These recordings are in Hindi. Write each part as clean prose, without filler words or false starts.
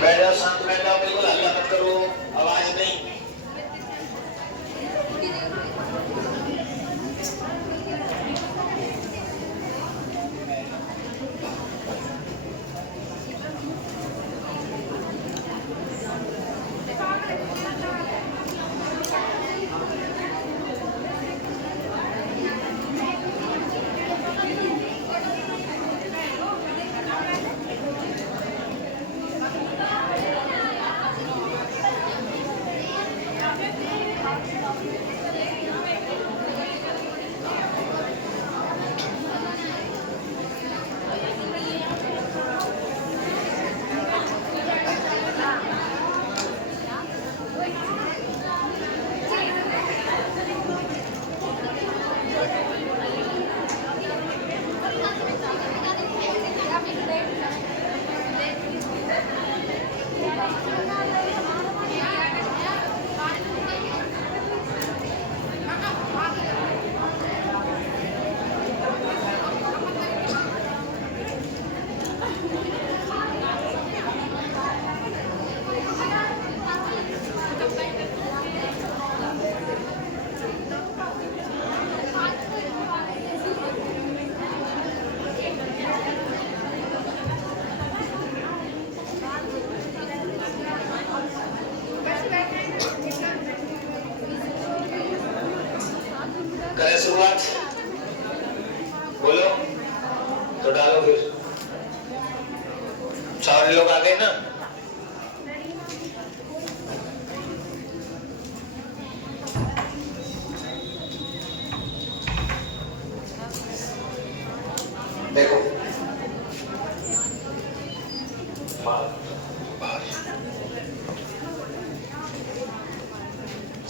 बैठ जाओ, शांत बैठ जाओ, बिल्कुल हल्ला मत करो, आवाज नहीं। करें शुरुआत, बोलो तो डालो फिर। सारे लोग आ गए ना? देखो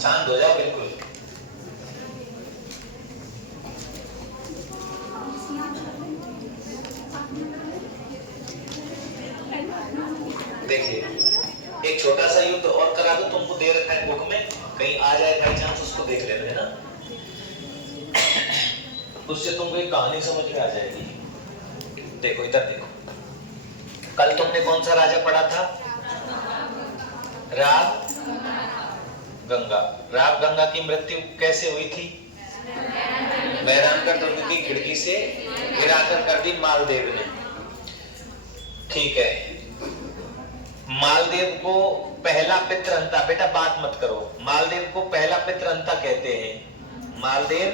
शांत हो जाओ बिल्कुल। देखिए एक छोटा सा युद्ध और करा दो, तुमको दे रखा है बुक में, कहीं आ जाए बाई चांस उसको देख लेना है ना, उससे तुमको एक कहानी समझ में आ जाएगी। देखो इधर देखो, कल तुमने कौन सा राजा पढ़ा था? राव गंगा। राव गंगा की मृत्यु कैसे हुई थी? मेहरानगढ़ दुर्ग की खिड़की से गिराकर कर दी मालदेव ने। ठीक है, मालदेव को पहला पितृहंता, बेटा बात मत करो, मालदेव को पहला पितृहंता कहते हैं। मालदेव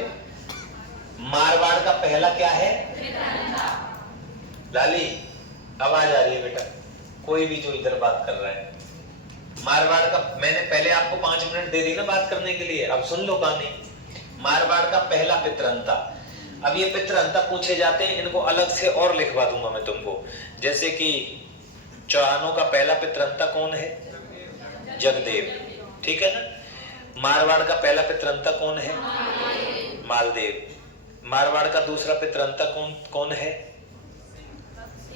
मारवाड़ का पहला क्या है? लाली आवाज आ रही है बेटा, कोई भी जो इधर बात कर रहा है। मारवाड़ का, मैंने पहले आपको 5 मिनट दे दी ना बात करने के लिए, अब सुन लो कहानी। मारवाड़ का पहला पितृहंता। अब ये पितृहंता पूछे जाते हैं, इनको अलग से और लिखवा दूंगा मैं तुमको। जैसे कि चौहानों का पहला पितृहंता कौन है? जगदेव, ठीक है ना। मारवाड़ का पहला पितृहंता कौन है? मालदेव। मारवाड़ का दूसरा पितृहंता कौन है?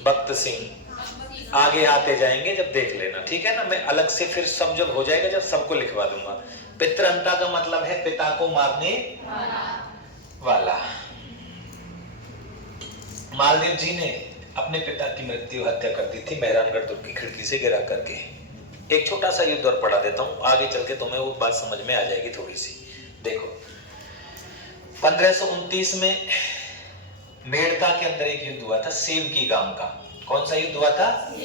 भक्त सिंह। आगे आते जाएंगे जब देख लेना, ठीक है ना। मैं अलग से फिर सब जब हो जाएगा, जब सबको लिखवा दूंगा। पितृहंता का मतलब है पिता को मारने वाला। मालदेव जी ने अपने पिता की मृत्यु हत्या कर दी थी मेहरानगढ़ दुर्ग की खिड़की से गिरा करके। एक छोटा सा युद्ध और पढ़ा देता हूं, आगे चल के तुम्हें वो बात समझ में आ जाएगी थोड़ी सी। देखो 1529 में मेड़ता के अंदर एक युद्ध हुआ था, सेवकी गांव का। कौन सा युद्ध हुआ था?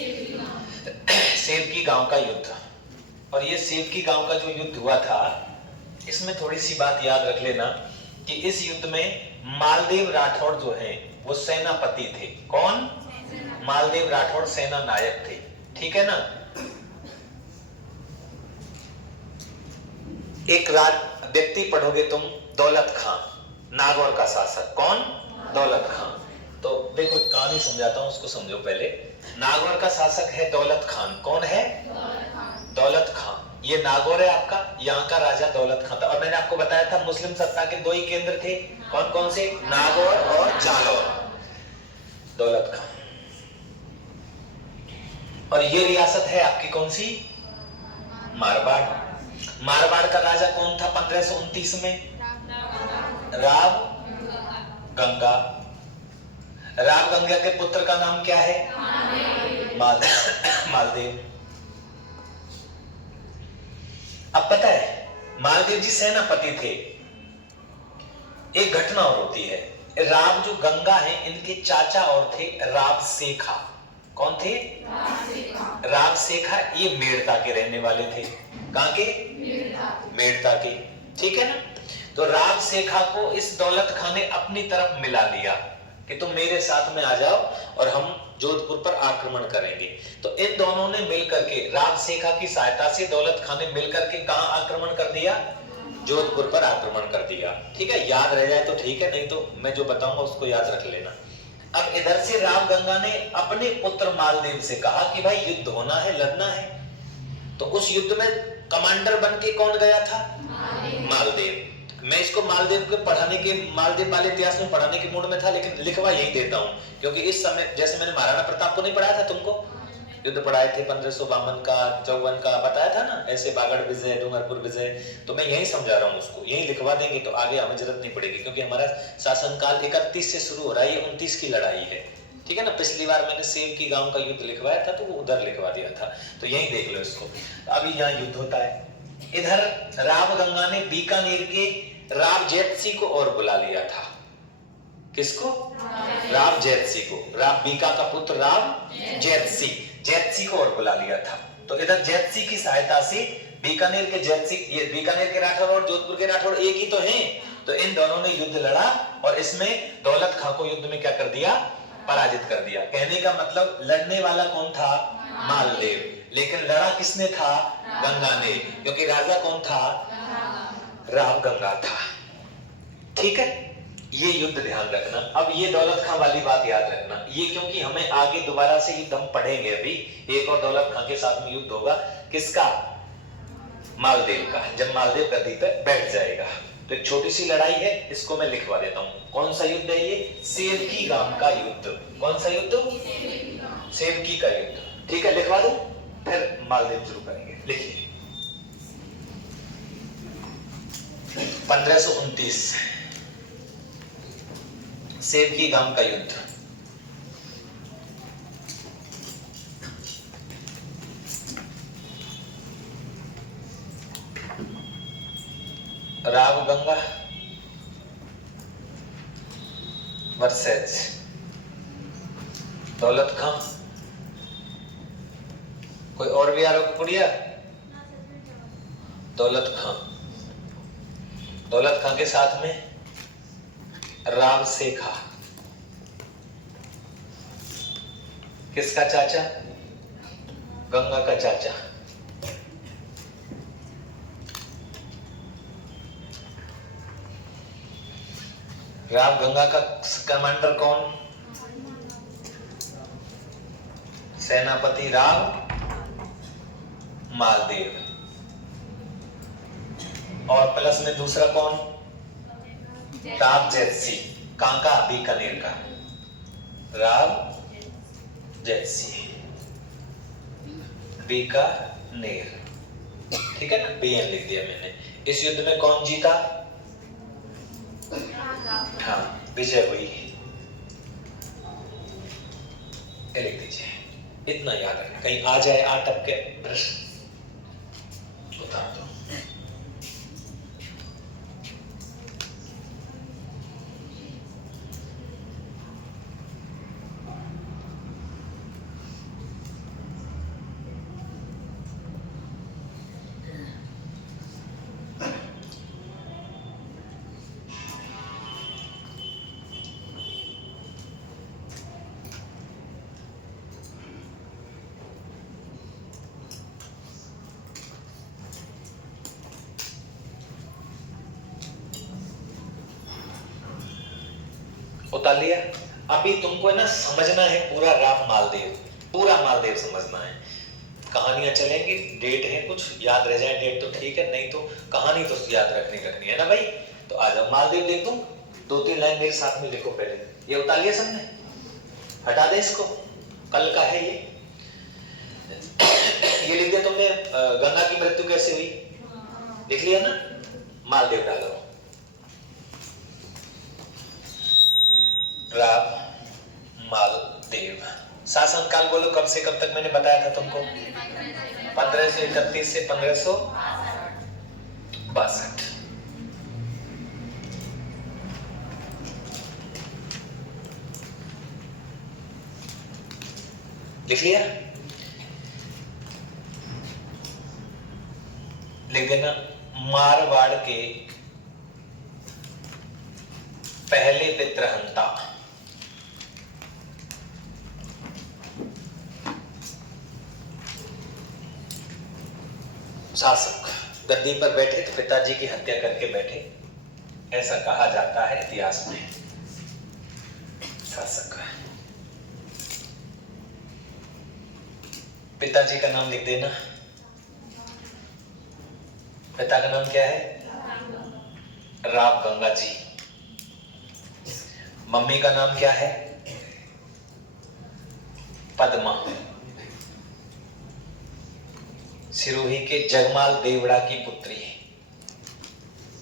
सेवकी गांव का युद्ध। और ये सेवकी गांव का जो युद्ध हुआ था, इसमें थोड़ी सी बात याद रख लेना कि इस युद्ध में मालदेव राठौड़ जो हैं वो सेनापति थे। कौन? मालदेव राठौड़ सेना नायक थे, ठीक है ना। एक व्यक्ति पढ़ोगे तुम, दौलत खां, नागौर का शासक। कौन? दौलत खां। तो देखो कहानी समझाता हूं, उसको समझो पहले। नागौर का शासक है दौलत खान। कौन है? दौलत खां। ये नागौर है आपका, यहाँ का राजा दौलत खां था। और मैंने आपको बताया था मुस्लिम सत्ता के दो ही केंद्र थे। कौन कौन से? नागौर और जालौर। दौलत खां। और ये रियासत है आपकी कौन सी? मारवाड़। मारवाड़ का राजा कौन था 1529 में? राव गंगा। राव गंगा के पुत्र का नाम क्या है? मालदेव। अब पता है मालदेव जी सेनापति थे। एक घटना और होती है, राव जो गंगा है इनके चाचा और थे राव सेखा। कौन थे? राव सेखा। ये मेड़ता के रहने वाले थे। कहां के? मेड़ता के। ठीक है ना। तो राव सेखा को इस दौलत खां ने अपनी तरफ मिला लिया कि तुम मेरे साथ में आ जाओ और हम जोधपुर पर आक्रमण करेंगे। तो इन दोनों ने मिलकर के, राव सेखा की सहायता से दौलत खां ने मिलकर के कहां आक्रमण कर दिया? जोधपुर पर आक्रमण कर दिया। ठीक है, याद रह जाए तो ठीक है, नहीं तो मैं जो बताऊंगा उसको याद रख लेना। अब इधर से राव गंगा ने अपने पुत्र मालदेव से कहा कि भाई युद्ध होना है, लड़ना है। तो उस युद्ध में कमांडर बन के कौन गया था? मालदेव। मैं इसको मालदेव को पढ़ाने के, मालदेव वाले इतिहास में पढ़ाने के मूड में था, लेकिन लिखवा यही देता हूं क्योंकि इस समय जैसे मैंने महाराणा प्रताप को नहीं पढ़ाया था तुमको, युद्ध पढ़ाए थे 1552 का, 54 का बताया था ना, ऐसे बागड़ विजय, डूंगरपुर विजय। तो मैं यही समझा रहा हूँ उसको, यही लिखवा देंगे तो आगे हमें जरूरत नहीं पड़ेगी, क्योंकि हमारा शासनकाल 31 से शुरू हो रहा है, 29 की लड़ाई है। ठीक है ना। पिछली बार मैंने सेव की गांव का युद्ध लिखवाया था तो वो उधर लिखवा दिया था, तो यही देख लो इसको। अभी यहाँ युद्ध होता है। इधर राव गंगा ने बीकानेर के राव जैतसी को और बुला लिया था। किसको? राव जैतसी को। राव बीका का पुत्र राव जैतसी को और बुला लिया था। तो इधर जैतसी की सहायता से बीकानेर के जैतसी, ये बीकानेर के राठौर और जोधपुर के राठौर एक ही तो हैं। तो इन दोनों ने युद्ध लड़ा और इसमें दौलत खां को युद्ध में क्या कर दिया? पराजित कर दिया। कहने का मतलब लड़ने वाला कौन था? मालदेव। लेकिन लड़ा किसने था? गंगा ने, क्योंकि राजा कौन था? राव गंगा था। ठीक है, ये युद्ध ध्यान रखना। अब ये दौलत खां वाली बात याद रखना, ये क्योंकि हमें आगे दोबारा से युद्ध हम पढ़ेंगे। अभी एक और दौलत खां के साथ में युद्ध होगा। किसका? मालदेव का, जब मालदेव गद्दी पे बैठ जाएगा। तो एक छोटी सी लड़ाई है, इसको मैं लिखवा देता हूं। कौन सा युद्ध है ये? सेवकी गांव का युद्ध। कौन सा युद्ध? सेवकी का युद्ध। ठीक है, लिखवा दो, फिर मालदेव शुरू करेंगे। लिखिए 1529 सेवकी गांव का युद्ध। राव गंगा वर्सेस दौलत खां। कोई और भी आरोप पुड़िया? दौलत खां। दौलत खां के साथ में राव सेखा। किसका चाचा? गंगा का चाचा। राव गंगा का कमांडर कौन? सेनापति राव मालदेव। और प्लस में दूसरा कौन? राव जैतसी। कहां का? बीकानेर का राव जैतसी, बीकानेर। ठीक है ना, बीएन लिख दिया मैंने। इस युद्ध में कौन जीता? हाँ, विजय हुई। ये लिख दीजिए, इतना याद रखें, कहीं आ जाए आटक के प्रश्न उतार दो। उतार लिया। अभी तुमको है ना समझना है पूरा राम मालदेव, पूरा मालदेव समझना है। कहानियां चलेंगी, डेट है कुछ याद रह जाए डेट तो ठीक है, नहीं तो कहानी तो याद रखनी है ना भाई। तो आ जाओ मालदेव लिख दूं, 2-3 लाइन मेरे साथ में लिखो पहले। ये उतार लिया सबने, हटा दे इसको, कल का है ये। ये लिख दिया तुमने, गंगा की मृत्यु कैसे हुई लिख लिया ना, मालदेव डालो। राम मालदेव शासन काल बोलो कब से कब तक मैंने बताया था तुमको, 1531 से 1562। लिख लिया, लिख देना। मारवाड़ के पहले पितृहंता शासक गद्दी पर बैठे तो पिताजी की हत्या करके बैठे, ऐसा कहा जाता है इतिहास में। शासक पिताजी का नाम लिख देना। पिता का नाम क्या है, राव गंगा जी। मम्मी का नाम क्या है, पद्मा। सिरोही के जगमाल देवड़ा की पुत्री है,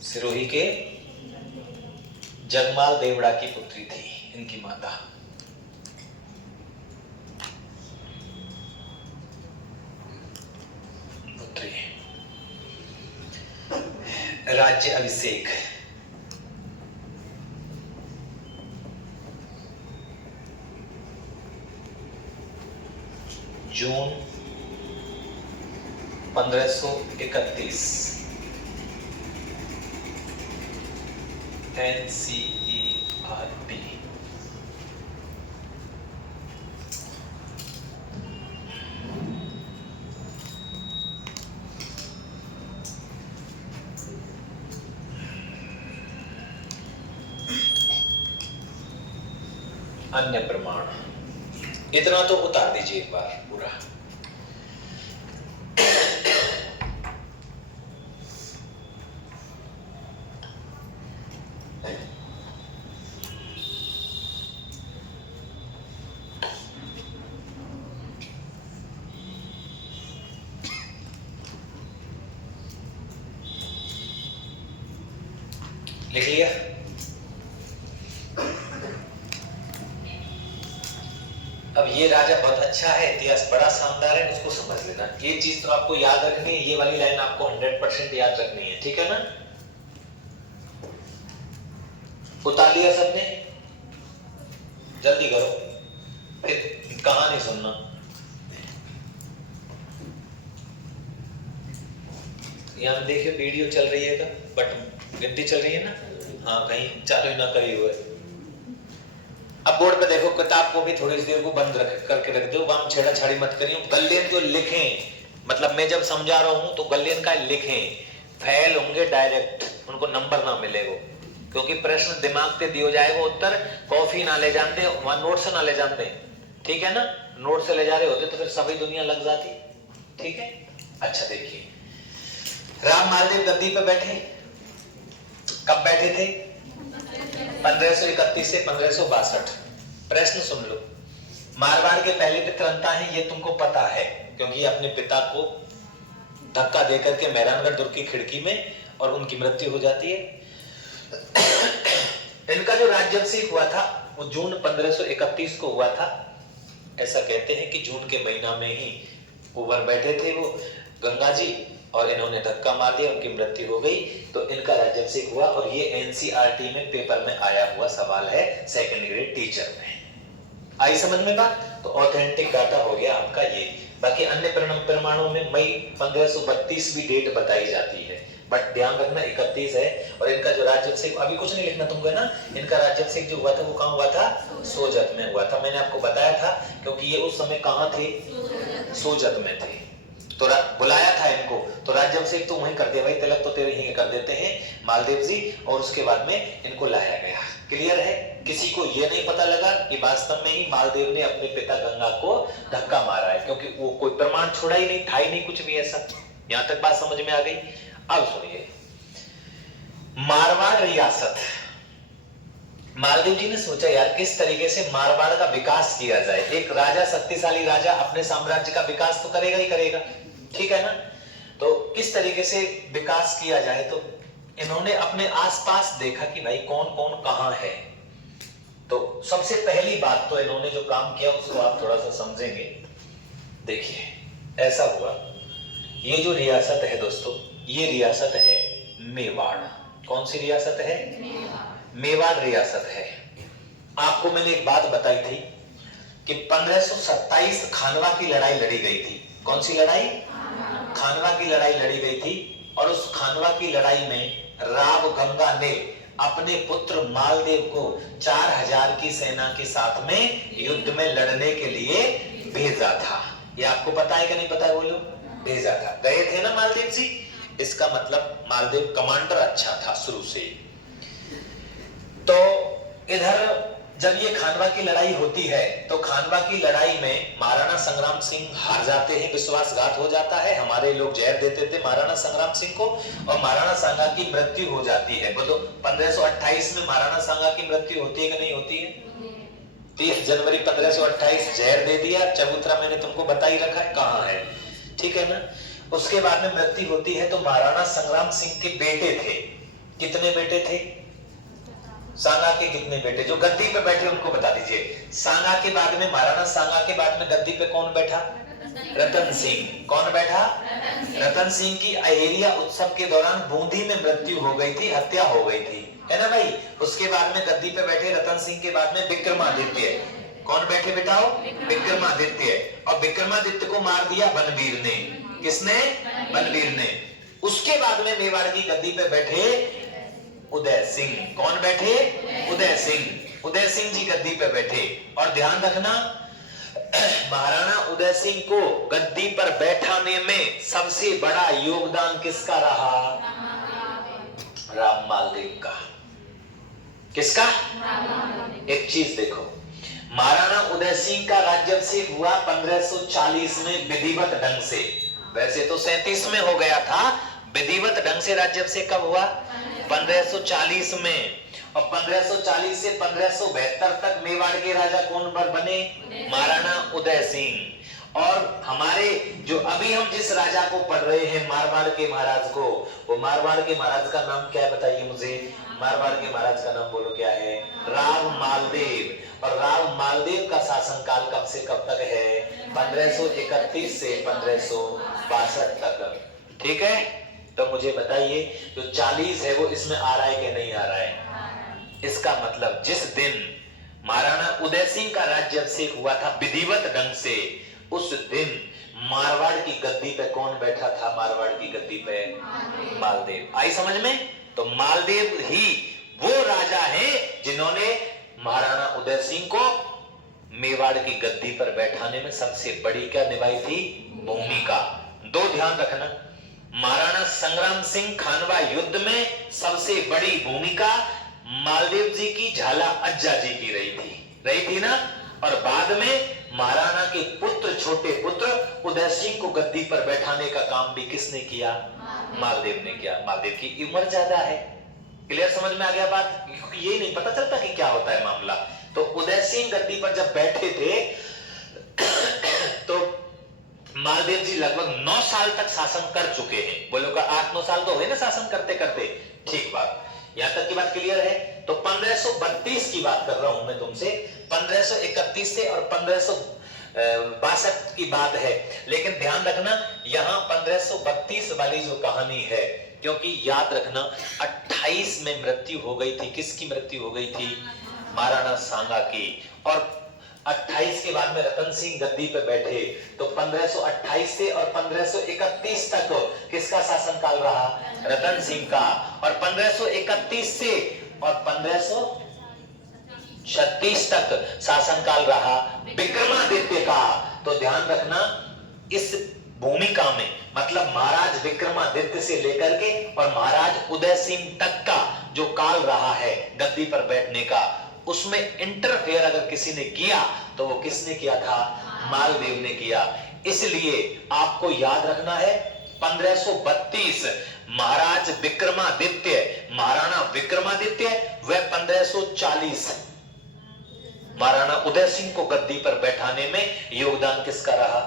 सिरोही के जगमाल देवड़ा की पुत्री थी इनकी माता। पुत्री राज्य अभिषेक जून 1531 NCERT। अन्य प्रमाण इतना तो उतार दीजिए एक बार पूरा। लिख लिया, अब ये राजा बहुत अच्छा है, इतिहास बड़ा शानदार है, उसको समझ लेना। ये चीज तो आपको याद रखनी है, ये वाली लाइन आपको 100% याद रखनी है, ठीक है ना। उतार लिया सबने, जल्दी करो फिर कहानी सुनना। यहाँ देखिए वीडियो चल रही है, बट गिनती चल रही है ना, हाँ कहीं चालू ही ना करी हुए। अब बोर्ड पे देखो, किताब को भी थोड़ी देर को बंद करके रख दो, वहां छेड़ा छाड़ी मत करियो। गल्लेन जो लिखें, मतलब मैं जब समझा रहा हूं तो गल्लेन का लिखें, फेल होंगे डायरेक्ट, उनको नंबर ना मिलेगा, क्योंकि प्रश्न दिमाग पे दियो जाएगा उत्तर, कॉफी ना ले जानते वहां, नोट से ना ले जानते, ठीक है ना। नोट से ले जा रहे होते तो फिर सभी दुनिया लग जाती, ठीक है। अच्छा देखिए, राम मालदेव गद्दी पे बैठे, कब बैठे थे, 1531 से 1562। प्रश्न सुन लो, मारवाड़ के पहले पितृहंता है ये तुमको पता है, क्योंकि अपने पिता को धक्का देकर के मेहरानगढ़ दुर्ग की खिड़की में और उनकी मृत्यु हो जाती है। इनका जो राज्याभिषेक हुआ था वो जून 1531 को हुआ था। ऐसा कहते हैं कि जून के महीना में ही ऊपर बैठे थे वो गंगा जी, और इन्होंने धक्का मार दिया, उनकी मृत्यु हो गई, तो इनका राज्याभिषेक हुआ। और ये एनसीईआरटी में पेपर में आया हुआ सवाल है, सेकंड ग्रेड टीचर में। आई समझ में बात, तो ऑथेंटिक डाटा हो गया आपका ये। बाकी अन्य प्रमाणों में मई 1532 भी डेट बताई जाती है, बट ध्यान रखना 31 है। और इनका जो राज्याभिषेक, अभी कुछ नहीं लिखना तुमको है ना, इनका राज्याभिषेक जो हुआ था वो कहाँ हुआ था, सोजत में हुआ था। मैंने आपको बताया था, क्योंकि ये उस समय कहाँ थे, सोजत में थे, तो बुलाया था इनको, तो राज्याभिषेक तो वहीं कर दिया भाई, तिलक तो तेरे यहीं कर देते हैं मालदेव जी, और उसके बाद में इनको लाया गया। क्लियर है? किसी को यह नहीं पता लगा कि वास्तव में ही मालदेव ने अपने पिता गंगा को धक्का मारा है, क्योंकि वो कोई प्रमाण छोड़ा ही नहीं, था ही नहीं कुछ भी ऐसा। यहां तक बात समझ में आ गई? अब सुनिए, मारवाड़ रियासत, मालदेव जी ने सोचा यार किस तरीके से मारवाड़ का विकास किया जाए। एक राजा, शक्तिशाली राजा अपने साम्राज्य का विकास तो करेगा ही करेगा, ठीक है ना? तो किस तरीके से विकास किया जाए, तो इन्होंने अपने आसपास देखा कि भाई कौन कौन कहां है। तो सबसे पहली बात तो इन्होंने जो काम किया उसको आप थोड़ा सा समझेंगे। देखिए, ऐसा हुआ, ये जो रियासत है दोस्तों, ये रियासत है मेवाड़। कौन सी रियासत है? मेवाड़ रियासत है। आपको मैंने एक बात बताई थी कि 1527 खानवा की लड़ाई लड़ी गई थी। कौन सी लड़ाई? खानवा की लड़ाई लड़ी गई थी। और उस खानवा की लड़ाई में राव गंगा ने अपने पुत्र मालदेव को 4000 की सेना के साथ में युद्ध में लड़ने के लिए भेजा था। ये आपको पता है कि नहीं पता है? बोलो। भेजा था, गए थे ना मालदेव जी। इसका मतलब मालदेव कमांडर अच्छा था शुरू से। तो इधर जब ये खानवा की लड़ाई होती है तो खानवा की लड़ाई में महाराणा संग्राम सिंह हार जाते हैं, विश्वासघात हो जाता है। हमारे लोग जहर देते थे महाराणा संग्राम सिंह को और महाराणा सांगा की मृत्यु हो जाती है। बोलो, 1528 में महाराणा सांगा की मृत्यु होती है कि नहीं होती है? 30 जनवरी 1528 जहर दे दिया। चबूतरा मैंने तुमको बता ही रखा है कहां है, ठीक है ना? उसके बाद में मृत्यु होती है। तो महाराणा संग्राम सिंह के बेटे थे। कितने बेटे थे? सांगा के कितने बेटे? जो गद्दी पे बैठे उनको बता दीजिए। सांगा के बाद में, महाराणा सांगा के बाद में गद्दी पे कौन बैठा? रतन सिंह। कौन बैठा? रतन सिंह की अहेरिया उत्सव के दौरान बूंदी में मृत्यु हो गई थी, हत्या हो गई थी, है ना भाई? उसके बाद में गद्दी पे बैठे रतन सिंह के बाद में विक्रमादित्य। कौन बैठे बेटाओ? विक्रमादित्य। और विक्रमादित्य को मार दिया बनवीर ने। किसने? बनवीर ने। उसके बाद में मेवाड़ की गद्दी पे बैठे उदय सिंह। कौन बैठे? उदय सिंह। उदय सिंह जी गद्दी पे बैठे। और ध्यान रखना, महाराणा उदय सिंह को गद्दी पर बैठाने में सबसे बड़ा योगदान किसका रहा? राव मालदेव का। किसका? एक चीज देखो, महाराणा उदय सिंह का राज्याभिषेक हुआ 1540 में विधिवत ढंग से। वैसे तो 37 में हो गया था, विधिवत ढंग से राज्याभिषेक कब हुआ? 1540 में। और 1540 से 1572 तक मेवाड़ के राजा कौन बने? महाराणा उदय सिंह। और हमारे जो अभी हम जिस राजा को पढ़ रहे हैं, मारवाड़ के महाराज को, वो मारवाड़ के महाराज का नाम क्या है बताइए मुझे? मारवाड़ के महाराज का नाम बोलो, क्या है? राव मालदेव। और राव मालदेव का शासनकाल कब से कब तक है? 1531 से 1562 तक, ठीक है? तो मुझे बताइए, जो 40 है वो इसमें आ रहा है कि नहीं आ रहा है? इसका मतलब जिस दिन महाराणा उदय सिंह का राज्याभिषेक हुआ था विधिवत ढंग से, उस दिन मारवाड़ की गद्दी पे कौन बैठा था? मारवाड़ की गद्दी पे मालदेव। आई समझ में? तो मालदेव ही वो राजा हैं जिन्होंने महाराणा उदय सिंह को मेवाड़ की गद्दी पर बैठाने में सबसे बड़ी क्या निभाई थी? भूमिका। दो ध्यान रखना, महाराणा संग्राम सिंह खानवा युद्ध में सबसे बड़ी भूमिका मालदेव जी की झाला अज्जा जी की रही थी ना? और बाद में महाराणा के पुत्र, छोटे पुत्र उदय सिंह को गद्दी पर बैठाने का काम भी किसने किया? मालदेव ने किया। मालदेव की उम्र ज्यादा है। क्लियर? समझ में आ गया बात? क्योंकि यही नहीं पता चलता कि क्या होता है मामला। तो उदय सिंह गद्दी पर जब बैठे थे तो मालदेव जी लगभग 9 साल तक शासन कर चुके हैं। बोलो का 8-9 साल तो हुए ना शासन करते करते, ठीक बात। यहां तक की बात क्लियर है? तो 1532 की बात कर रहा हूं मैं तुमसे, 1531 से और 1562 की बात है। लेकिन ध्यान रखना, यहां 1532 वाली जो कहानी है, क्योंकि याद रखना 28 में मृत्यु हो गई थी। किसकी मृत्यु हो गई थी? महाराणा सांगा की। और 28 के बाद में रतन सिंह गद्दी पे बैठे, तो 1528 से और 1531 तक किसका शासनकाल रहा? रतन सिंह का। और 1531 से और 1536 तक शासनकाल रहा विक्रमादित्य का। तो ध्यान रखना, इस भूमिका में, मतलब महाराज विक्रमादित्य से लेकर के और महाराज उदय सिंह तक का जो काल रहा है गद्दी पर बैठने का, उसमें इंटरफेयर अगर किसी ने किया तो वो किसने किया था? मालदेव ने किया। इसलिए आपको याद रखना है 1532 महाराज विक्रमादित्य, महाराणा विक्रमादित्य व 1540 महाराणा उदय सिंह को गद्दी पर बैठाने में योगदान किसका रहा?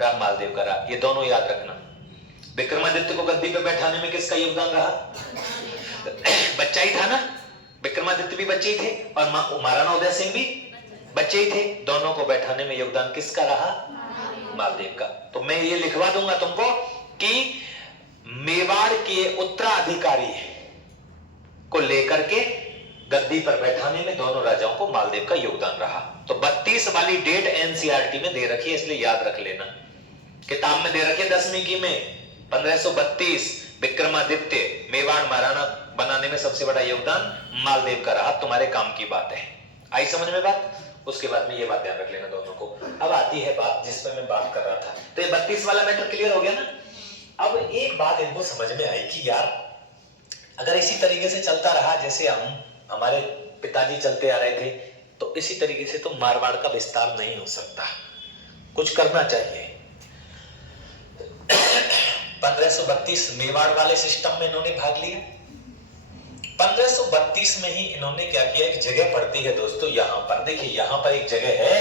राम मालदेव का रहा। ये दोनों याद रखना। विक्रमादित्य को गद्दी पर बैठाने में किसका योगदान रहा? बच्चा ही था ना, विक्रमादित्य भी बच्चे ही थे और महाराणा उदय सिंह भी बच्चे ही थे। दोनों को बैठाने में योगदान किसका रहा? मालदेव का। तो मैं ये लिखवा दूंगा तुमको कि मेवाड़ के उत्तराधिकारी को लेकर के गद्दी पर बैठाने में दोनों राजाओं को मालदेव का योगदान रहा। तो 32 वाली डेट एनसीईआरटी में दे रखी है, इसलिए याद रख लेना। किताब में दे रखी है 10वीं की में 1532 विक्रमादित्य मेवाड़ महाराणा बनाने में सबसे बड़ा योगदान मालदेव का रहा। तुम्हारे काम की बात है। आई समझ में बात? उसके बाद में ये बात ध्यान रख लेना दोनों को। अब आती है बात जिस पर मैं बात कर रहा था। तो ये 32 वाला मैटर क्लियर हो गया ना। अब एक बात इनको समझ में आई कि यार अगर इसी तरीके से चलता रहा जैसे हमारे पिताजी चलते आ रहे थे, तो इसी तरीके से तो मारवाड़ का विस्तार नहीं हो सकता, कुछ करना चाहिए। 1532 मेवाड़ वाले सिस्टम में इन्होंने भाग लिया। 1532 में ही इन्होंने क्या किया, एक जगह पड़ती है दोस्तों यहां पर, देखिए यहां पर एक जगह है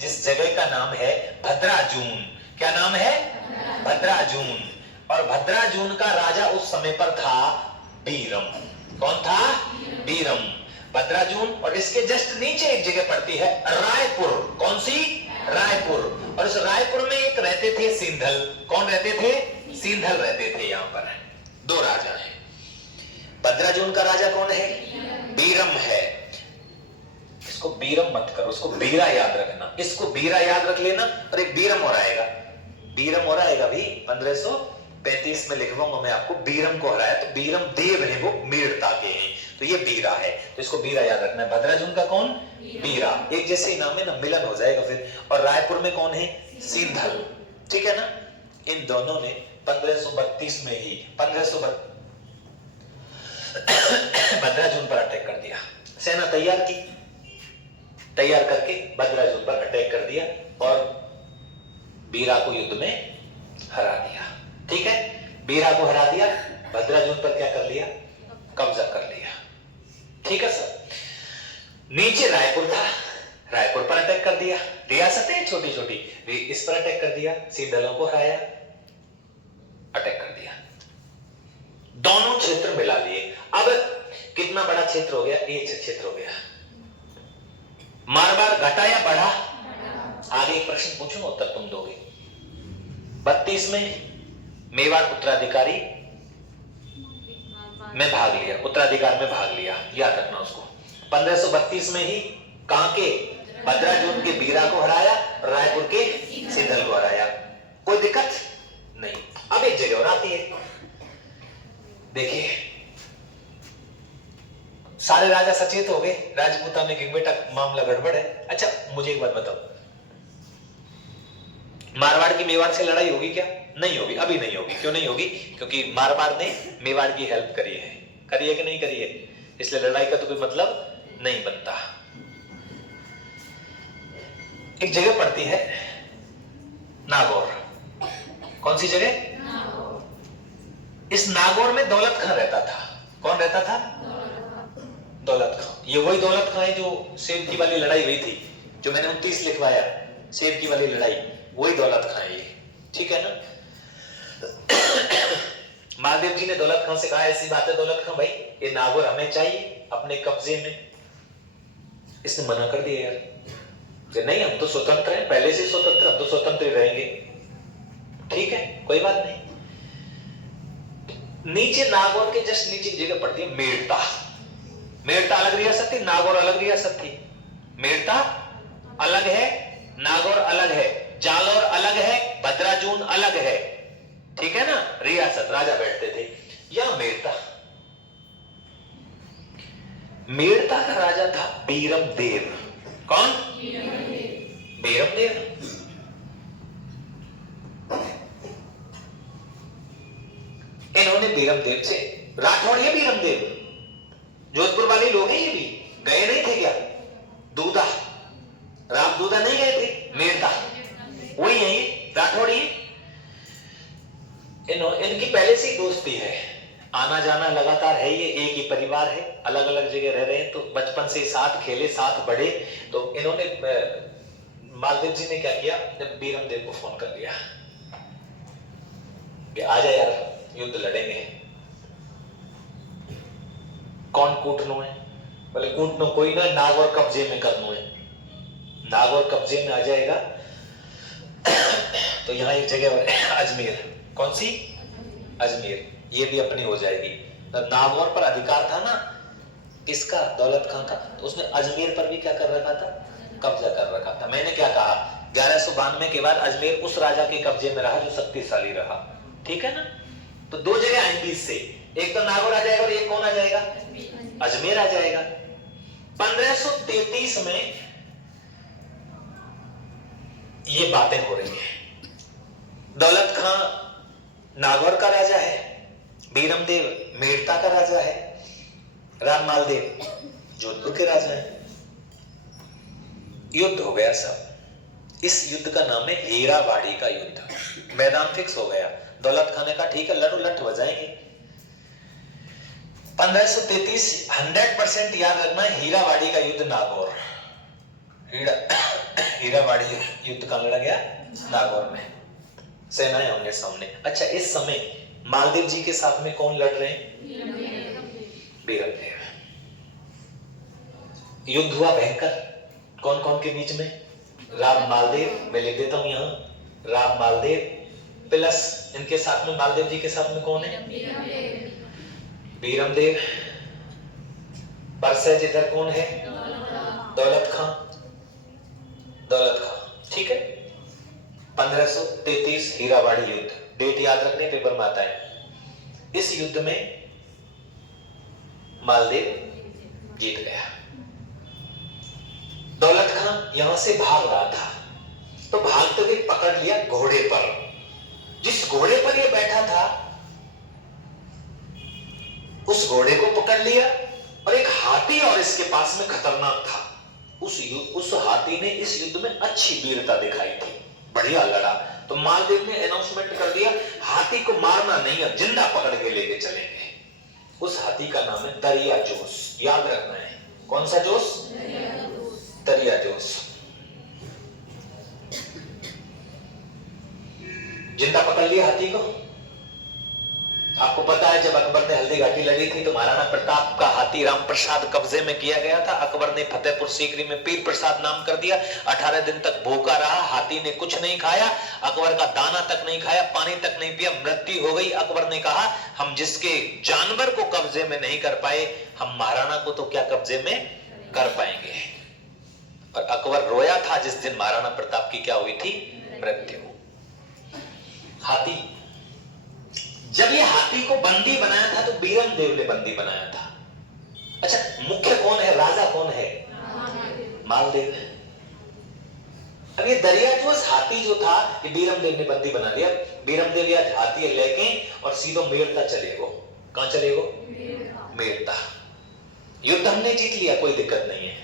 जिस जगह का नाम है भद्राजून। क्या नाम है? भद्राजून। और भद्राजून का राजा उस समय पर था बीरम। कौन था? बीरम। भद्राजून। और इसके जस्ट नीचे एक जगह पड़ती है रायपुर। कौन सी? रायपुर। और इस रायपुर में एक रहते थे सिंधल। कौन रहते थे? सिंधल रहते थे। यहां पर दो राजा हैं। भद्राजून का राजा कौन है? बीरम है। इसको बीरम मत करो, उसको बीरा याद रखना। इसको बीरा याद रख लेना और एक बीरम और आएगा। बीरम और आएगा भी 1535 में लिखवाऊंगा मैं आपको। बीरम को हराया तो बीरम देव है, वो मेड़ता के हैं, तो ये बीरा है। तो इसको बीरा याद रखना है। भद्राजून का कौन? बीरा। एक जैसे ही नाम है ना, मिलन हो जाएगा फिर। और रायपुर में कौन है? सिंधल। ठीक है ना। इन दोनों ने 1532 में ही भद्राजून पर अटैक कर दिया। सेना तैयार की, तैयार करके भद्राजून पर अटैक कर दिया और बीरा को युद्ध में हरा दिया। ठीक है, बीरा को हरा दिया, भद्राजून पर क्या कर लिया? कब्जा कर लिया। ठीक है सर। नीचे रायपुर था, रायपुर पर अटैक कर दिया। रियासतें छोटी छोटी, इस पर अटैक कर दिया, सिंधलों को हराया, अटैक कर दिया। दोनों क्षेत्र मिला लिए। अब कितना बड़ा क्षेत्र हो गया? एक क्षेत्र हो गया। मारवाड़ घटा या बढ़ा? आगे एक प्रश्न पूछूंगा, उत्तर तुम दोगे। 32 में मेवाड़ उत्तराधिकारी में भाग लिया, उत्तराधिकार में भाग लिया, याद रखना उसको। 1532 में ही कहां के? भद्राजून के बीरा को हराया, रायपुर के सिंधल को हराया। कोई दिक्कत नहीं। अब एक जगह और आती है, देखिए सारे राजा सचेत हो गए, राजपूता में कि बेटा मामला गड़बड़ है। अच्छा मुझे एक बात बताओ, मारवाड़ की मेवाड़ से लड़ाई होगी क्या? नहीं होगी, अभी नहीं होगी। क्यों नहीं होगी? क्योंकि मारवाड़ ने मेवाड़ की हेल्प करी है कि नहीं करी है, इसलिए लड़ाई का तो कोई मतलब नहीं बनता। एक जगह पड़ती है नागौर। कौन सी जगह? नागौर। इस नागौर में दौलत खां रहता था। कौन रहता था? दौलत खां। ये वही दौलत खां है जो सेब की वाली लड़ाई हुई थी, जो मैंने 29 लिखवाया, सेब की वाली लड़ाई, वही दौलत खां है ये। ठीक है ना। महादेव जी ने दौलत खां से कहा, ऐसी बात है दौलत खां भाई, ये नागौर हमें चाहिए अपने कब्जे में। इसने मना कर दिया यार, नहीं हम तो स्वतंत्र हैं, पहले से स्वतंत्र, हम तो स्वतंत्र रहेंगे। ठीक है, कोई बात नहीं। नीचे नागौर के जस्ट नीचे जगह पड़ती है मेड़ता। मेड़ता अलग रियासत थी, नागौर अलग रियासत थी। मेड़ता अलग है, नागौर अलग है, जालौर अलग है, भद्राजून अलग है। ठीक है ना, रियासत, राजा बैठते थे। यह मेड़ता, मेड़ता का राजा था बीरम देव। कौन? बीरम देव। इन्होंने बीरमदेव से, राठौड़ ये बीरमदेव जोधपुर वाले लोग हैं, ये भी गए नहीं थे क्या दूधा, राम दूधा नहीं गए थे, मेरता वही है ये राठौड़। ये इनकी पहले से दोस्ती है, आना जाना लगातार है, ये एक ही परिवार है, अलग अलग जगह रह रहे हैं, तो बचपन से साथ खेले साथ बढ़े। तो इन्होंने मालदेव जी ने क्या किया, जब बीरमदेव को फोन कर दिया कि आजा यार युद्ध लड़ेंगे। कौन कूटनो है, बोले कूटनो कोई ना, नागौर कब्जे में करनो है, नागौर कब्जे में आ जाएगा। तो यहाँ एक जगह अजमेर, कौन सी अजमेर, ये भी अपनी हो जाएगी। नागौर पर अधिकार था ना किसका, दौलत खां का, तो उसने अजमेर पर भी क्या कर रखा था, कब्जा कर रखा था। मैंने क्या कहा, 1192 के बाद अजमेर उस राजा के कब्जे में रहा जो शक्तिशाली रहा, ठीक है ना। तो दो जगह आए बीच से, एक तो नागौर आ जाएगा और एक कौन आ जाएगा, अजमेर आ जाएगा। 1533 में ये बातें हो रही है। दौलत खां नागौर का राजा है, बीरमदेव मेड़ता का राजा है, राम मालदेव जोधपुर के राजा है। युद्ध हो गया सब। इस युद्ध का नाम है हीराबाड़ी का युद्ध। मैदान फिक्स हो गया। दौलत खान ने कहा ठीक है लड़ो, लठ बजाएंगे। 1533 100% याद रखना, हीराबाड़ी का युद्ध नागौर, हीराबाड़ी युद्ध कहां लड़ा गया, नागौर में, सेनाएं आमने सामने। अच्छा, इस समय मालदेव जी के साथ में कौन लड़ रहे हैं, बीरमदेव। युद्ध हुआ भयंकर, कौन कौन के बीच में, राम मालदेव, मैं लिख देता हूं यहां, राम मालदेव प्लस इनके साथ में मालदेव जी के साथ में कौन है, बीरमदेव। परसज इधर कौन है, दौलत खां, दौलत खां, ठीक है। 1533 हीराबाड़ी युद्ध, डेट याद रखने, पेपर में आता है। इस युद्ध में मालदेव जीत गया। दौलत खां यहां से भाग रहा था, तो भागते हुए पकड़ लिया घोड़े पर। जिस घोड़े पर ये बैठा था उस घोड़े को पकड़ लिया, और एक हाथी और इसके पास में खतरनाक था। उस हाथी ने इस युद्ध में अच्छी वीरता दिखाई थी, बढ़िया लड़ा। तो मालदेव ने अनाउंसमेंट कर दिया, हाथी को मारना नहीं है, जिंदा पकड़ के लेके चलेंगे। उस हाथी का नाम है दरिया जोश, याद रखना है। कौन सा जोश, दरिया जोश। जिंदा पकड़ लिया हाथी को। आपको पता है जब अकबर ने हल्दी घाटी लड़ी थी तो महाराणा प्रताप का हाथी राम प्रसाद कब्जे में किया गया था। अकबर ने फतेहपुर सीकरी में पीर प्रसाद नाम कर दिया। 18 दिन तक भूखा रहा, हाथी ने कुछ नहीं खाया, अकबर का दाना तक नहीं खाया, पानी तक नहीं पिया, मृत्यु हो गई। अकबर ने कहा हम जिसके जानवर को कब्जे में नहीं कर पाए, हम महाराणा को तो क्या कब्जे में कर पाएंगे। और अकबर रोया था जिस दिन महाराणा प्रताप की क्या हुई थी, मृत्यु। हाथी, जब ये हाथी को बंदी बनाया था तो बीरमदेव ने बंदी बनाया था। अच्छा, मुख्य कौन है, राजा कौन है, मालदेव। अब ये दरियाजोश हाथी जो था ये बीरमदेव ने बंदी बना दिया। बीरमदेव या हाथी लेके और सीधो मेड़ता चले गो। कहां चले गो, मेड़ता। युद्ध हमने जीत लिया, कोई दिक्कत नहीं है।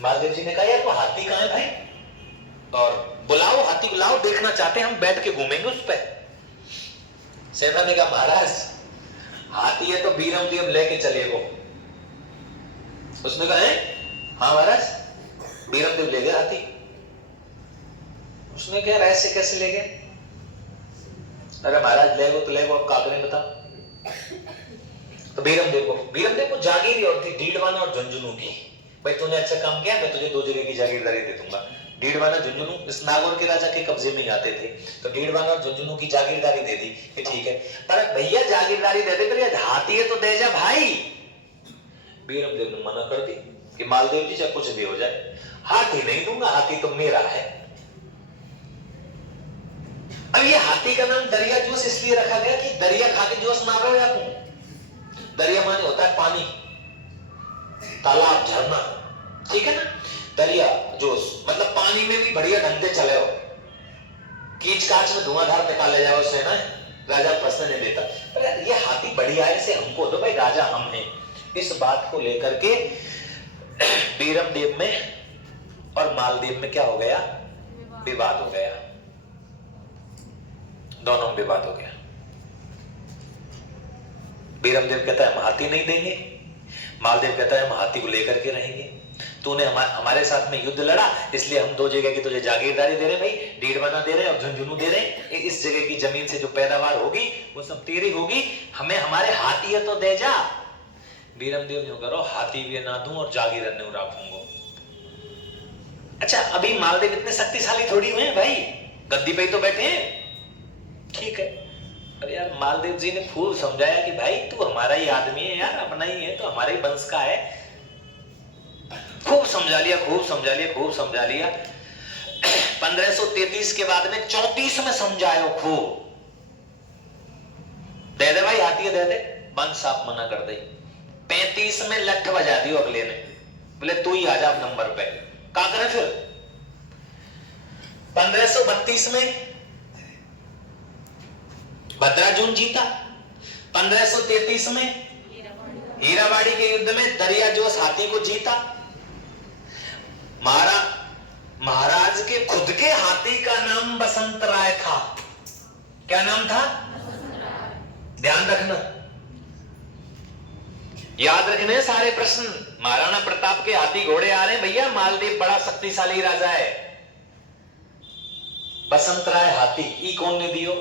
मालदेव जी ने कहा यार वो हाथी कहां है भाई, और बुलाओ हाथी बुलाओ, देखना चाहते हैं हम, बैठ के घूमेंगे उस पर। सेना ने कहा महाराज हाथी है तो बीरमदेव लेके चले गो। उसने कहा है हाँ महाराज, बीरमदेव ले गया हाथी। उसने कहा ऐसे कैसे ले गए, अरे महाराज ले गो तो ले गो, अब कागरे बता। तो बीरमदेव को जागीर और थी डीडवाना और झुंझुनू की। भाई तूने अच्छा काम किया, मैं तुझे 2 जगह की जागीरदारी दे दूंगा। डीडवाना झुंझुनू इस नागौर के राजा के कब्जे में आते थे, तो डीडवाना और झुंझुनू की जागीरदारी दे दी कि ठीक है। पर भैया जागीरदारी दे दे, पर हाथी है तो दे जा भाई। बीरमदेव ने मना कर दी कि मालदेव जी चाहे कुछ भी हो जाए, हाथी नहीं दूंगा, हाथी तो मेरा है। अब ये हाथी का नाम दरिया जोश इसलिए रखा गया कि दरिया खा के जोश मार रहा हो या तुम। दरिया माने होता है पानी, तालाब, झरना, ठीक है ना। दरिया जोश मतलब पानी में भी बढ़िया ढंग से चले हो, कीच काच में धुआंधार निकाले जाओ उससे ना, राजा प्रश्न नहीं देता, पर ये हाथी बढ़िया है, से हमको दो भाई, राजा हम हैं। इस बात को लेकर के बीरमदेव में और मालदेव में क्या हो गया? विवाद हो गया, दोनों में विवाद हो गया। बीरमदेव कहता है हम हाथी नहीं देंगे, मालदेव कहता है हम हाथी को लेकर के रहेंगे। तूने हमारे साथ में युद्ध लड़ा, इसलिए हम 2 जगह की तुझे जागीरदारी दे रहे भाई, 1.5 बना दे रहे और झुंझुनू दे रहे। इस जगह की जमीन से जो पैदावार होगी वो सब तेरी होगी, हमें हमारे हाथी है तो दे जा। बीरमदेव यूं करो, हाथी भी ना दूं और जागीर न रखूंगा। अच्छा, अभी मालदेव इतने शक्तिशाली थोड़ी हुए हैं भाई, गद्दी पे तो बैठे हैं, ठीक है। अरे यार, मालदेव जी ने खूब समझाया कि भाई तू हमारा ही आदमी है यार, अपना ही है, तो हमारे ही वंश का है। खूब समझा लिया, खूब समझा लिया, खूब समझा लिया। 1533 के बाद में 34 में समझायो खूब, दे दे भाई हाथी दे दे, वंश साफ मना कर दे। 35 में लठ बजा दियो अगले ने, बोले तू ही आ जा नंबर पे, क्या करे फिर। 1532 में भद्राजुन जीता, 1533 में हीराबाड़ी के युद्ध में दरियाजोश हाथी को जीता। महाराज के खुद के हाथी का नाम बसंत राय था। क्या नाम था? ध्यान रखना, याद रखने सारे प्रश्न। महाराणा प्रताप के हाथी घोड़े आ रहे हैं भैया, मालदेव बड़ा शक्तिशाली राजा है। बसंत राय हाथी ई कौन ने दियो?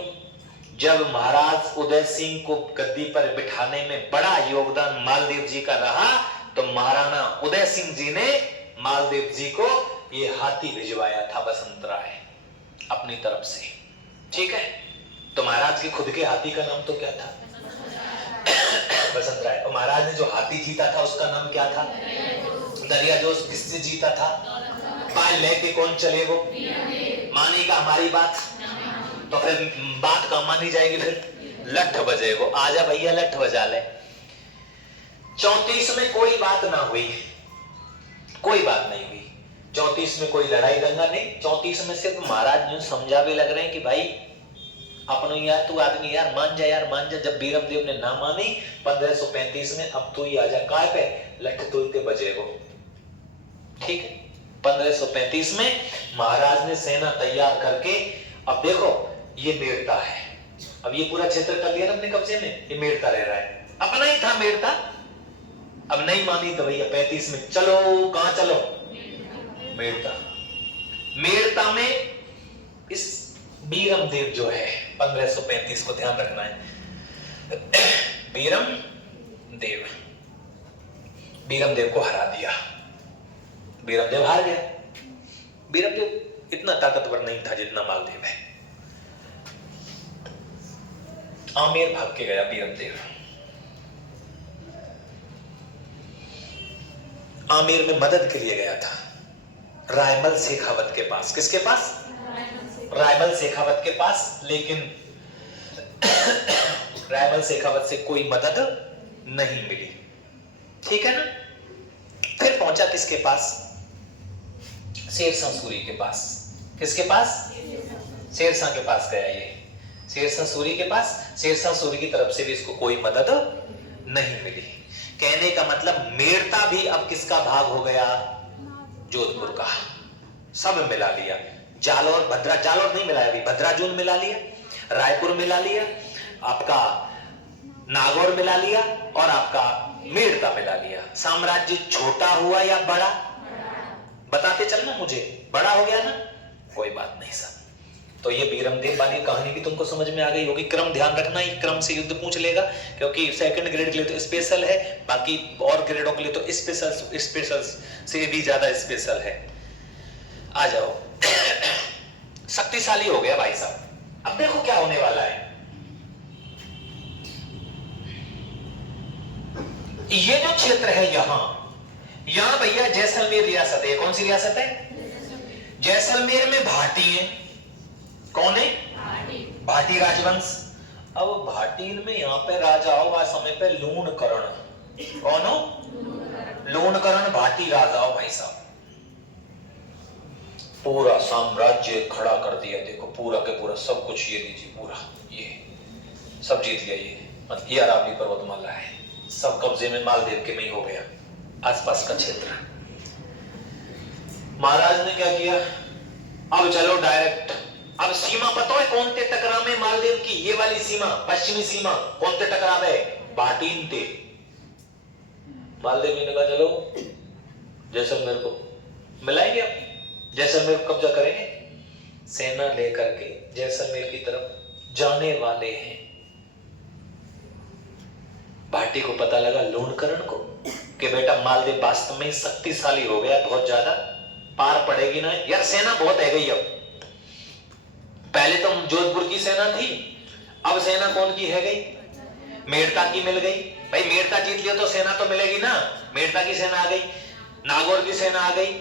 जब महाराज उदय सिंह को गद्दी पर बिठाने में बड़ा योगदान मालदेव जी का रहा, तो महाराणा उदय सिंह जी ने मालदेव जी को ये हाथी भिजवाया था, बसंत राय, अपनी तरफ से, ठीक है। तो महाराज के खुद के हाथी का नाम तो क्या था? बसंत राय। और महाराज ने जो हाथी जीता था उसका नाम क्या था? दरियाजोश। किससे जीता था? पाल लेके कौन चले वो? मानेगा हमारी बात तो फिर बात कम मानी जाएगी, फिर लठ बजेगो, आजा भैया लठ बजा ले। 34 में कोई बात ना हुई, कोई बात नहीं हुई। 34 में कोई लड़ाई दंगा नहीं। 34 में सिर्फ महाराज यूं समझावे लग रहे हैं कि भाई अपनो यार, तू आदमी यार, मान जा यार, मान जा। जब बीरमदेव ने ना मानी 1535 में, अब तू ही आजा, काय पे लठ तू के बजेगो, ठीक है। 1535 में महाराज ने सेना तैयार करके, अब देखो ये मेड़ता है, अब ये पूरा क्षेत्र कर लिया ना अपने कब्जे में, ये मेड़ता रह रहा है, अपना ही था मेड़ता। अब नहीं मानी तो भैया 35 में चलो, कहां चलो? मेड़ता। मेड़ता में इस बीरमदेव जो है, 1535 को ध्यान रखना है, बीरमदेव को हरा दिया। बीरमदेव हार गया। बीरमदेव इतना ताकतवर नहीं था जितना मालदेव है। आमेर भाग के गया बीरमदेव। आमेर में मदद के लिए गया था, रायमल शेखावत के पास। किसके पास? रायमल शेखावत के पास। लेकिन रायमल शेखावत से कोई मदद नहीं मिली, ठीक है ना। फिर पहुंचा किसके पास? शेरशाह सूरी के पास। किसके पास? शेरशाह के पास गया ये, शेरशाह सूरी के पास। शेरशाह सूरी की तरफ से भी इसको कोई मदद नहीं मिली। कहने का मतलब मेड़ता भी अब किसका भाग हो गया? जोधपुर का। सब मिला लिया। जालौर, जालौर नहीं मिलाया अभी, भद्राजून मिला लिया, रायपुर मिला लिया, आपका नागौर मिला लिया और आपका मेड़ता मिला लिया। साम्राज्य छोटा हुआ या बड़ा? बताते चलना मुझे, बड़ा हो गया ना, कोई बात नहीं सब। तो ये बीरमदेव वाली कहानी भी तुमको समझ में आ गई होगी। क्रम ध्यान रखना, ये क्रम से युद्ध पूछ लेगा, क्योंकि सेकंड ग्रेड के लिए तो स्पेशल है, बाकी और ग्रेडों के लिए तो स्पेशल से भी ज्यादा स्पेशल है। आ जाओ। शक्तिशाली हो गया भाई साहब। अब देखो क्या होने वाला है। ये जो क्षेत्र है यहां भैया जैसलमेर रियासत है। कौन सी रियासत है? जैसलमेर में भाटी है। कौन है? भाटी राजवंश। अब भाटी में यहाँ पे राजा होगा समय पे लूणकरण। कौन हो? लूणकरण भाटी राजा हो भाई साहब। पूरा साम्राज्य खड़ा कर दिया, देखो पूरा के पूरा सब कुछ, ये लीजिए पूरा, ये सब जीत गया ये अरावली पर्वतमाला है, सब कब्जे में मालदेव के में ही हो गया, आसपास का क्षेत्र। महाराज ने क्या किया, अब चलो डायरेक्ट, अब सीमा पता है कौन ते टकरावे मालदेव की, ये वाली सीमा, पश्चिमी सीमा कौन ते टकरावे, भाटीन ते। मालदेव ने कहा चलो जैसलमेर को मिलाएंगे, अब जैसलमेर को कब्जा करेंगे। सेना लेकर के जैसलमेर की तरफ जाने वाले हैं। भाटी को पता लगा लूणकरण को कि बेटा मालदेव वास्तव में शक्तिशाली हो गया, बहुत ज्यादा, पार पड़ेगी ना यार, सेना बहुत है गई। अब पहले तो जोधपुर की सेना थी, अब सेना कौन की है गई, मेड़ता की मिल गई। भाई मेड़ता जीत लिया तो सेना तो मिलेगी ना, मेड़ता की सेना आ गई, नागौर की सेना आ गई,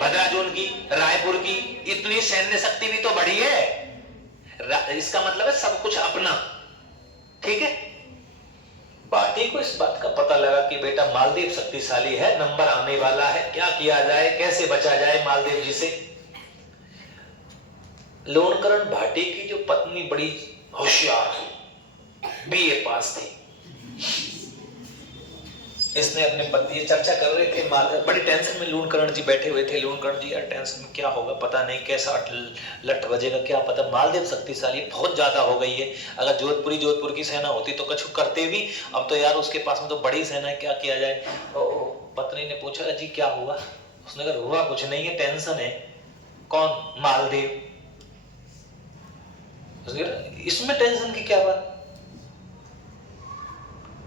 भद्राजून की, रायपुर की, इतनी सैन्य शक्ति भी तो बढ़ी है। इसका मतलब है सब कुछ अपना, ठीक है। भाटी को इस बात का पता लगा कि बेटा मालदेव शक्तिशाली है, नंबर आने वाला है, क्या किया जाए, कैसे बचा जाए मालदेव जी से। लूणकरण भाटी की जो पत्नी बड़ी होशियार, बीए पास थी, इसने अपने पति, चर्चा कर रहे थे, बड़ी टेंशन में लूणकरण जी बैठे हुए थे। लूणकरण जी यार टेंशन में, क्या होगा पता नहीं, कैसा लट बजेगा क्या पता, मालदेव शक्तिशाली बहुत ज्यादा हो गई है, अगर जोधपुर की सेना होती तो कुछ करते भी, अब तो यार उसके पास में तो बड़ी सेना है, क्या किया जाए। पत्नी ने पूछा जी क्या हुआ, उसने कहा हुआ कुछ नहीं है, टेंशन है। कौन, मालदेव। इसमें टेंशन की क्या बात,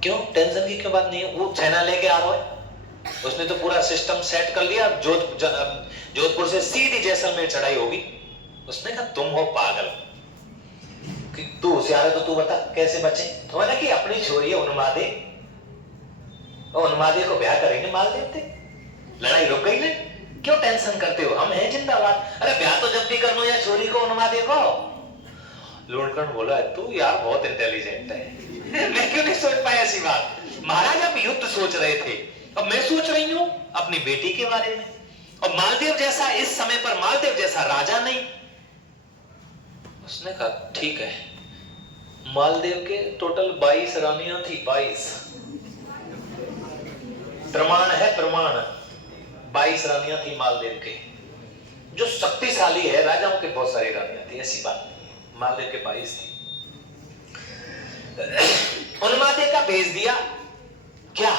क्यों टेंशन की क्यों बात नहीं है, वो सेना लेके आ रहा है, उसने तो पूरा सिस्टम सेट कर लिया, जोधपुर से सीधी जैसलमेर चढ़ाई होगी। उसने कहा तुम हो पागल, कि तू होशियार है तो तू बता कैसे बचे। तो मैंने कि अपनी छोरी है उन्मादे, उन्मादे को ब्याह करेंगे मालदेव थे, लड़ाई रुक गई ना, क्यों टेंशन करते हो, हम हैं जिंदाबाद। अरे ब्याह तो जब भी करना या छोरी को उन्मादे को। लूणकरण बोला तू यार बहुत इंटेलिजेंट है, मैं क्यों नहीं सोच पाया ऐसी बात। महाराज आप युद्ध सोच रहे थे, अब मैं सोच रही हूं अपनी बेटी के बारे में, और मालदेव जैसा, इस समय पर मालदेव जैसा राजा नहीं। उसने कहा ठीक है। मालदेव के टोटल 22 रानियां थी, 22, प्रमाण है प्रमाण, 22 रानियां थी मालदेव के। जो शक्तिशाली है, राजाओं के बहुत सारी रानियां थी, ऐसी बात नहीं है, मालदेव के 22 थी। उन्मादे का भेज दिया क्या,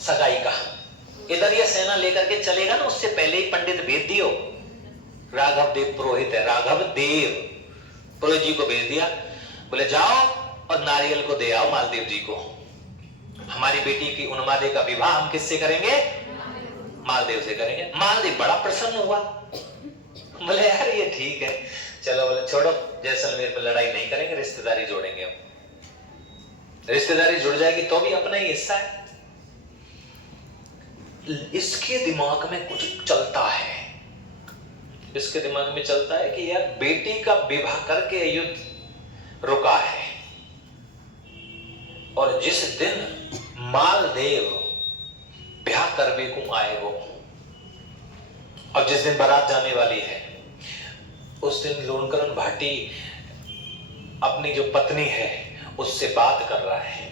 सगाई का, इधर ये सेना लेकर के चलेगा ना, उससे पहले ही पंडित भेज दियो, राघव देव पुरोहित है, राघव देव पुरोहित जी को भेज दिया, बोले जाओ और नारियल को दे आओ मालदेव जी को, हमारी बेटी की उन्मादे का विवाह हम किससे करेंगे, मालदेव से करेंगे। मालदेव बड़ा प्रसन्न हुआ, बोले यार ये ठीक है, चलो बोले छोड़ो, जैसलमेर पर लड़ाई नहीं करेंगे, रिश्तेदारी जोड़ेंगे हम। रिश्तेदारी जुड़ जाएगी तो भी अपना ही हिस्सा है। इसके दिमाग में कुछ चलता है, इसके दिमाग में चलता है कि यार बेटी का विवाह करके युद्ध रुका है, और जिस दिन मालदेव ब्याह करने को आएगो, और जिस दिन बारात जाने वाली है, उस दिन लूणकरण भाटी अपनी जो पत्नी है उससे बात कर रहा है।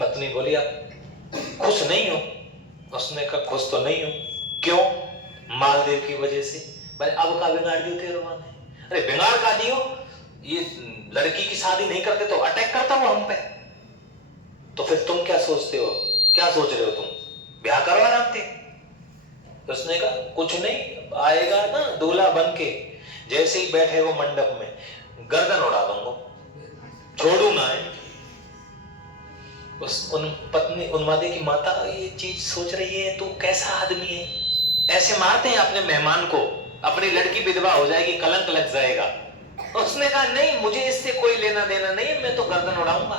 पत्नी बोली आप खुश नहीं हो, उसने कहा खुश तो नहीं हूं। क्यों, मालदेव की वजह से। भाई अब का बिगाड़ दियो तेरे मां ने, अरे बिगाड़ का दियो, ये लड़की की शादी नहीं करते तो अटैक करता वो हम पे, तो फिर तुम क्या सोचते हो, क्या सोच रहे हो तुम, ब्याह करो आराम से। उसने कहा कुछ नहीं, आएगा ना दूल्हा बन के, जैसे ही बैठे वो मंडप में गर्दन उड़ा दूंगा, छोड़ूंगा। पत्नी उन्मादे की माता ये चीज सोच रही है, तू कैसा आदमी है, ऐसे मारते हैं अपने मेहमान को, अपनी लड़की विधवा हो जाएगी, कलंक लग जाएगा। उसने कहा नहीं, मुझे इससे कोई लेना देना नहीं है, मैं तो गर्दन उड़ाऊंगा।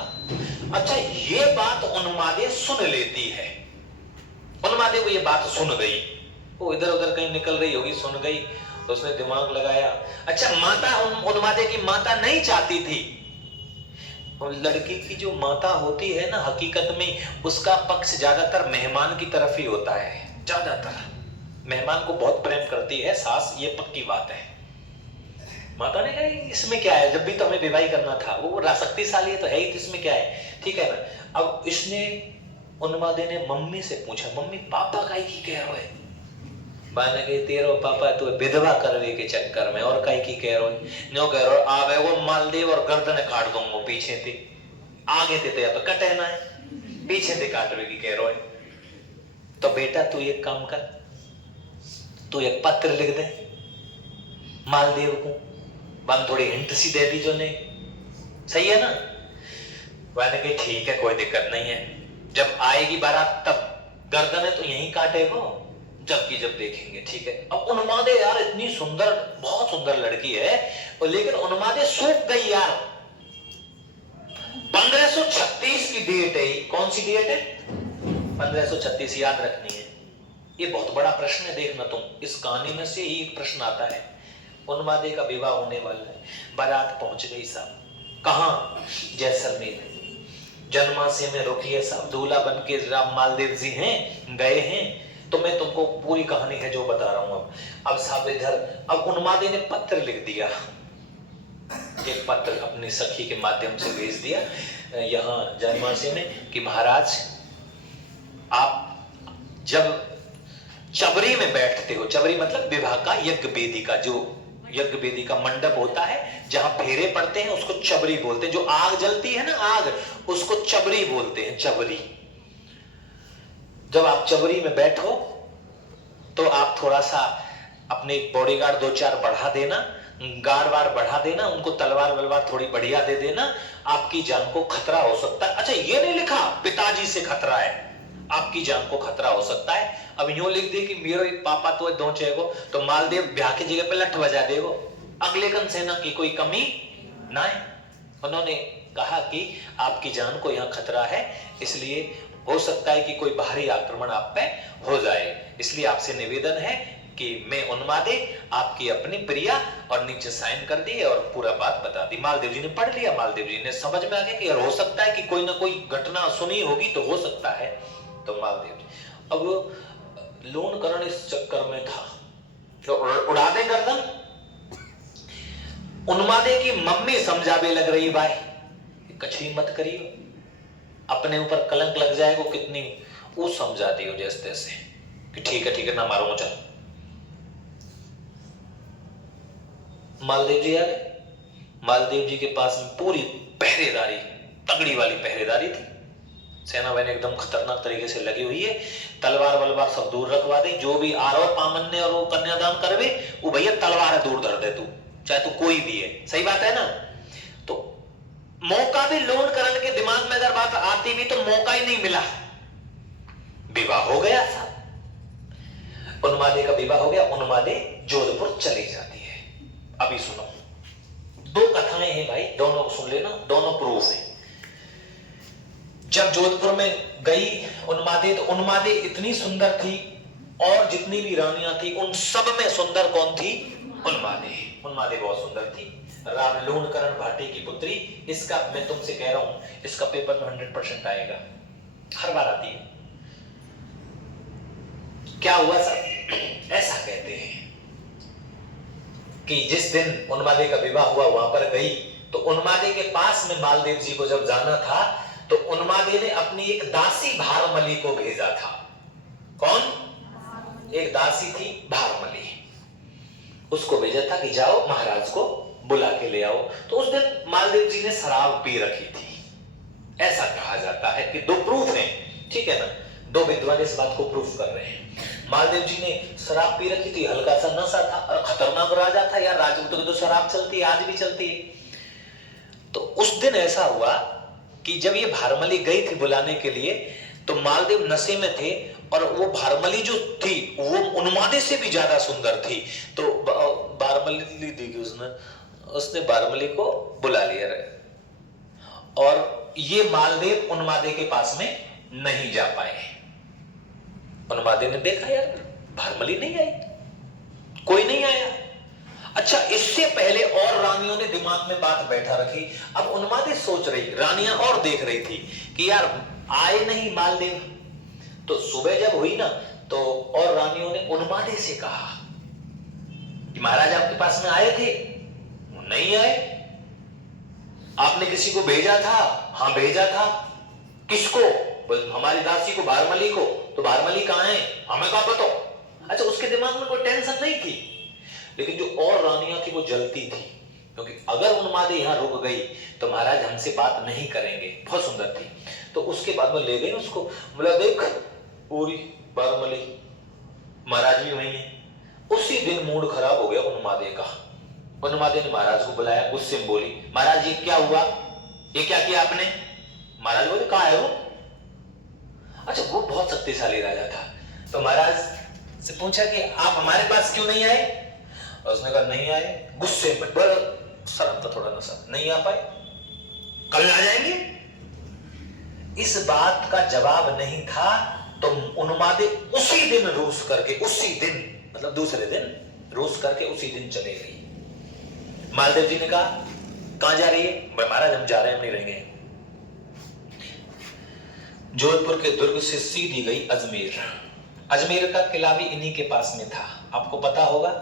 अच्छा ये बात उन्मादे सुन लेती है, उन्मादे को ये बात सुन गई, वो इधर उधर कहीं निकल रही होगी, सुन गई, उसने दिमाग लगाया। अच्छा माता, उन्मादे की माता नहीं चाहती थी, और लड़की की जो माता होती है ना, हकीकत में उसका पक्ष ज्यादातर मेहमान की तरफ ही होता है, ज्यादातर मेहमान को बहुत प्रेम करती है सास, ये पक्की बात है। माता ने कहा इसमें क्या है, जब भी तो हमें विवाह करना था, वो शक्तिशाली है तो है ही, तो इसमें क्या है, ठीक है ना। अब इसने उन्मादे ने मम्मी से पूछा, मम्मी पापा काई की कह रहे है। माने के तेरो पापा तो विधवा करवे के चक्कर में और काई की कह रहे हो, न्यो कह रहे आवे वो मालदेव और गर्दन काट दूंगा पीछे थे, आगे थे तो या तो कटे ना है, पीछे थे काटवे की कह रहे। तो बेटा तू एक काम कर, तू एक पत्र लिख दे मालदेव को, बन थोड़ी हिंट सी दे दी जो ने, सही है ना। मैंने कहा ठीक है कोई दिक्कत नहीं है, जब आएगी बारात तब गर्दन है तो यहीं काटेगो, जबकि जब देखेंगे, ठीक है। अब उन्मादे यार इतनी सुंदर, बहुत सुंदर लड़की है, और लेकिन उन्मादे सूख गई यार। 1536 की डेट है, कौन सी डेट है, 1536, याद रखनी है। ये बहुत बड़ा प्रश्न है, देखना तुम, इस कहानी में से ही एक प्रश्न आता है। उन्मादे का विवाह होने वाला है, बारात पहुंच गई साहब, कहां, जैसलमेर, जन्माशय में रुकी है साहब, दूल्हा बन के राम मालदेव जी हैं, गए हैं। तो मैं तुमको पूरी कहानी है जो बता रहा हूं। अब साहब इधर, अब उन्मादे ने पत्र लिख दिया, एक पत्र अपनी सखी के माध्यम से भेज दिया यहाँ जन्माशय में कि महाराज आप जब चबरी में बैठते हो, चबरी मतलब विवाह का यज्ञ वेदी का, जो यज्ञ वेदी का मंडप होता है जहां फेरे पड़ते हैं उसको चबरी बोलते हैं, जो आग जलती है ना आग, उसको चबरी बोलते हैं, चबरी। जब आप चबरी में बैठो तो आप थोड़ा सा अपने बॉडीगार्ड 2-4 बढ़ा देना, गार्ड वार्ड बढ़ा देना, उनको तलवार वलवार थोड़ी बढ़िया दे देना, आपकी जान को खतरा हो सकता है। अच्छा ये नहीं लिखा पिताजी से खतरा है, आपकी जान को खतरा हो सकता है। अब यूं लिख दे कि मेरे पापा तो दो चेगो, तो मालदेव ब्याह की जगह पे लठ बजा देगो, अगले कन सेना की कोई कमी ना है। उन्होंने कहा कि आपकी जान को यहाँ खतरा है, इसलिए हो सकता है कि कोई बाहरी आक्रमण आप पे हो जाए, इसलिए आपसे निवेदन है कि मैं उन्मादे आपकी अपनी प्रिया, और नीचे साइन कर दिए और पूरा बात बता दी। मालदेव जी ने पढ़ लिया, मालदेव जी ने समझ में आ गया कि यार हो सकता है कि कोई ना कोई घटना सुनी होगी तो हो सकता है। तो मालदेव जी अब लूणकरण इस चक्कर में था, तो उड़ा दे गर्दन। उन्मादे की मम्मी समझावे लग रही, भाई कछली मत करियो, अपने ऊपर कलंक लग जाएगा कितनी, वो समझा दियो जैसे तैसे कि ठीक है ना मारो मुझे। मालदेव जी आ गए, मालदेव जी के पास में पूरी पहरेदारी, तगड़ी वाली पहरेदारी थी, सेना बहन एकदम खतरनाक तरीके से लगी हुई है, तलवार वलवार सब दूर रखवा दी, जो भी आरो पामन्य और वो कन्यादान करवे वो भैया तलवार दूर धर दे, तू चाहे तू कोई भी है, सही बात है ना। तो मौका भी लूणकरण के दिमाग में अगर बात आती भी तो मौका ही नहीं मिला, विवाह हो गया था, उन्मादे का विवाह हो गया, उन्मादे जोधपुर चली जाती है। अभी सुनो, 2 कथाएं हैं भाई, दोनों को सुन लेना, दोनों प्रूफ है। जब जोधपुर में गई उन्मादे, तो उन्मादे इतनी सुंदर थी, और जितनी भी रानियां थी उन सब में सुंदर कौन थी, उन्मादे। उन्मादे बहुत सुंदर थी, राम लूणकरण भाटी की पुत्री। इसका मैं तुमसे कह रहा हूं, इसका पेपर में 100% आएगा, हर बार आती है। क्या हुआ सर, ऐसा कहते हैं कि जिस दिन उन्मादे का विवाह हुआ वहां पर गई, तो उन्मादे के पास में मालदेव जी को जब जाना था तो उन्मादे ने अपनी एक दासी भारमली को भेजा था। कौन, एक दासी थी भारमली, उसको भेजा था कि जाओ महाराज को बुला के ले आओ। तो उस दिन मालदेव जी ने शराब पी रखी थी, ऐसा कहा जाता है कि 2 प्रूफ हैं, ठीक है ना, 2 विद्वान इस बात को प्रूफ कर रहे हैं। मालदेव जी ने शराब पी रखी थी, हल्का सा नशा था, और खतरनाक राजा था यार, राजपूतों की तो शराब चलती है, आज भी चलती है। तो उस दिन ऐसा हुआ कि जब ये भारमली गई थी बुलाने के लिए, तो मालदेव नशे में थे, और वो भारमली जो थी वो उन्मादे से भी ज्यादा सुंदर थी। तो भारमली देखी उसने भारमली को बुला लिया, और ये मालदेव उन्मादे के पास में नहीं जा पाए। उन्मादे ने देखा यार भारमली नहीं आई, कोई नहीं आया। अच्छा, इससे पहले और रानियों ने दिमाग में बात बैठा रखी। अब उन्मादे सोच रही, रानियां और देख रही थी कि यार आए नहीं मालदेव। तो सुबह जब हुई ना, तो और रानियों ने उन्मादे से कहा कि महाराज आपके पास में आए थे, नहीं आए। आपने किसी को भेजा था? हाँ भेजा था। किसको? हमारी दासी को, भारमली को। तो भारमली कहां है? हमें कहां पता। अच्छा, उसके दिमाग में कोई टेंशन नहीं थी, लेकिन जो और रानियां थी वो जलती थी, क्योंकि अगर उन्मादे यहां रुक गई तो महाराज हमसे बात नहीं करेंगे। बहुत सुंदर थी। तो उसके बाद में ले गई उसको, बोला देख पूरी भारमली, महाराज भी वही है। उसी दिन मूड खराब हो गया उन्मादे का। उन्मादे ने महाराज को बुलाया, गुस्से में बोली, महाराज ये क्या हुआ, ये क्या किया आपने? महाराज बोले कहां है वो? अच्छा, वो बहुत शक्तिशाली राजा था। तो महाराज से पूछा कि आप हमारे पास क्यों नहीं आए? और उसने कहा नहीं आए। गुस्से में, बड़ा शर्म था थोड़ा नशा, नहीं आ पाए, कल आ जाएंगे। इस बात का जवाब नहीं था तो उन्मादे उसी दिन रूस करके, उसी दिन मतलब दूसरे दिन रूस करके उसी दिन चले गई। मालदेव जी ने कहा कहां जा रही है? महाराज हम जा रहे हैं, हम नहीं रहेंगे। जोधपुर के दुर्ग से सीधी गई अजमेर। अजमेर का किला भी इन्हीं के पास में था। आपको पता होगा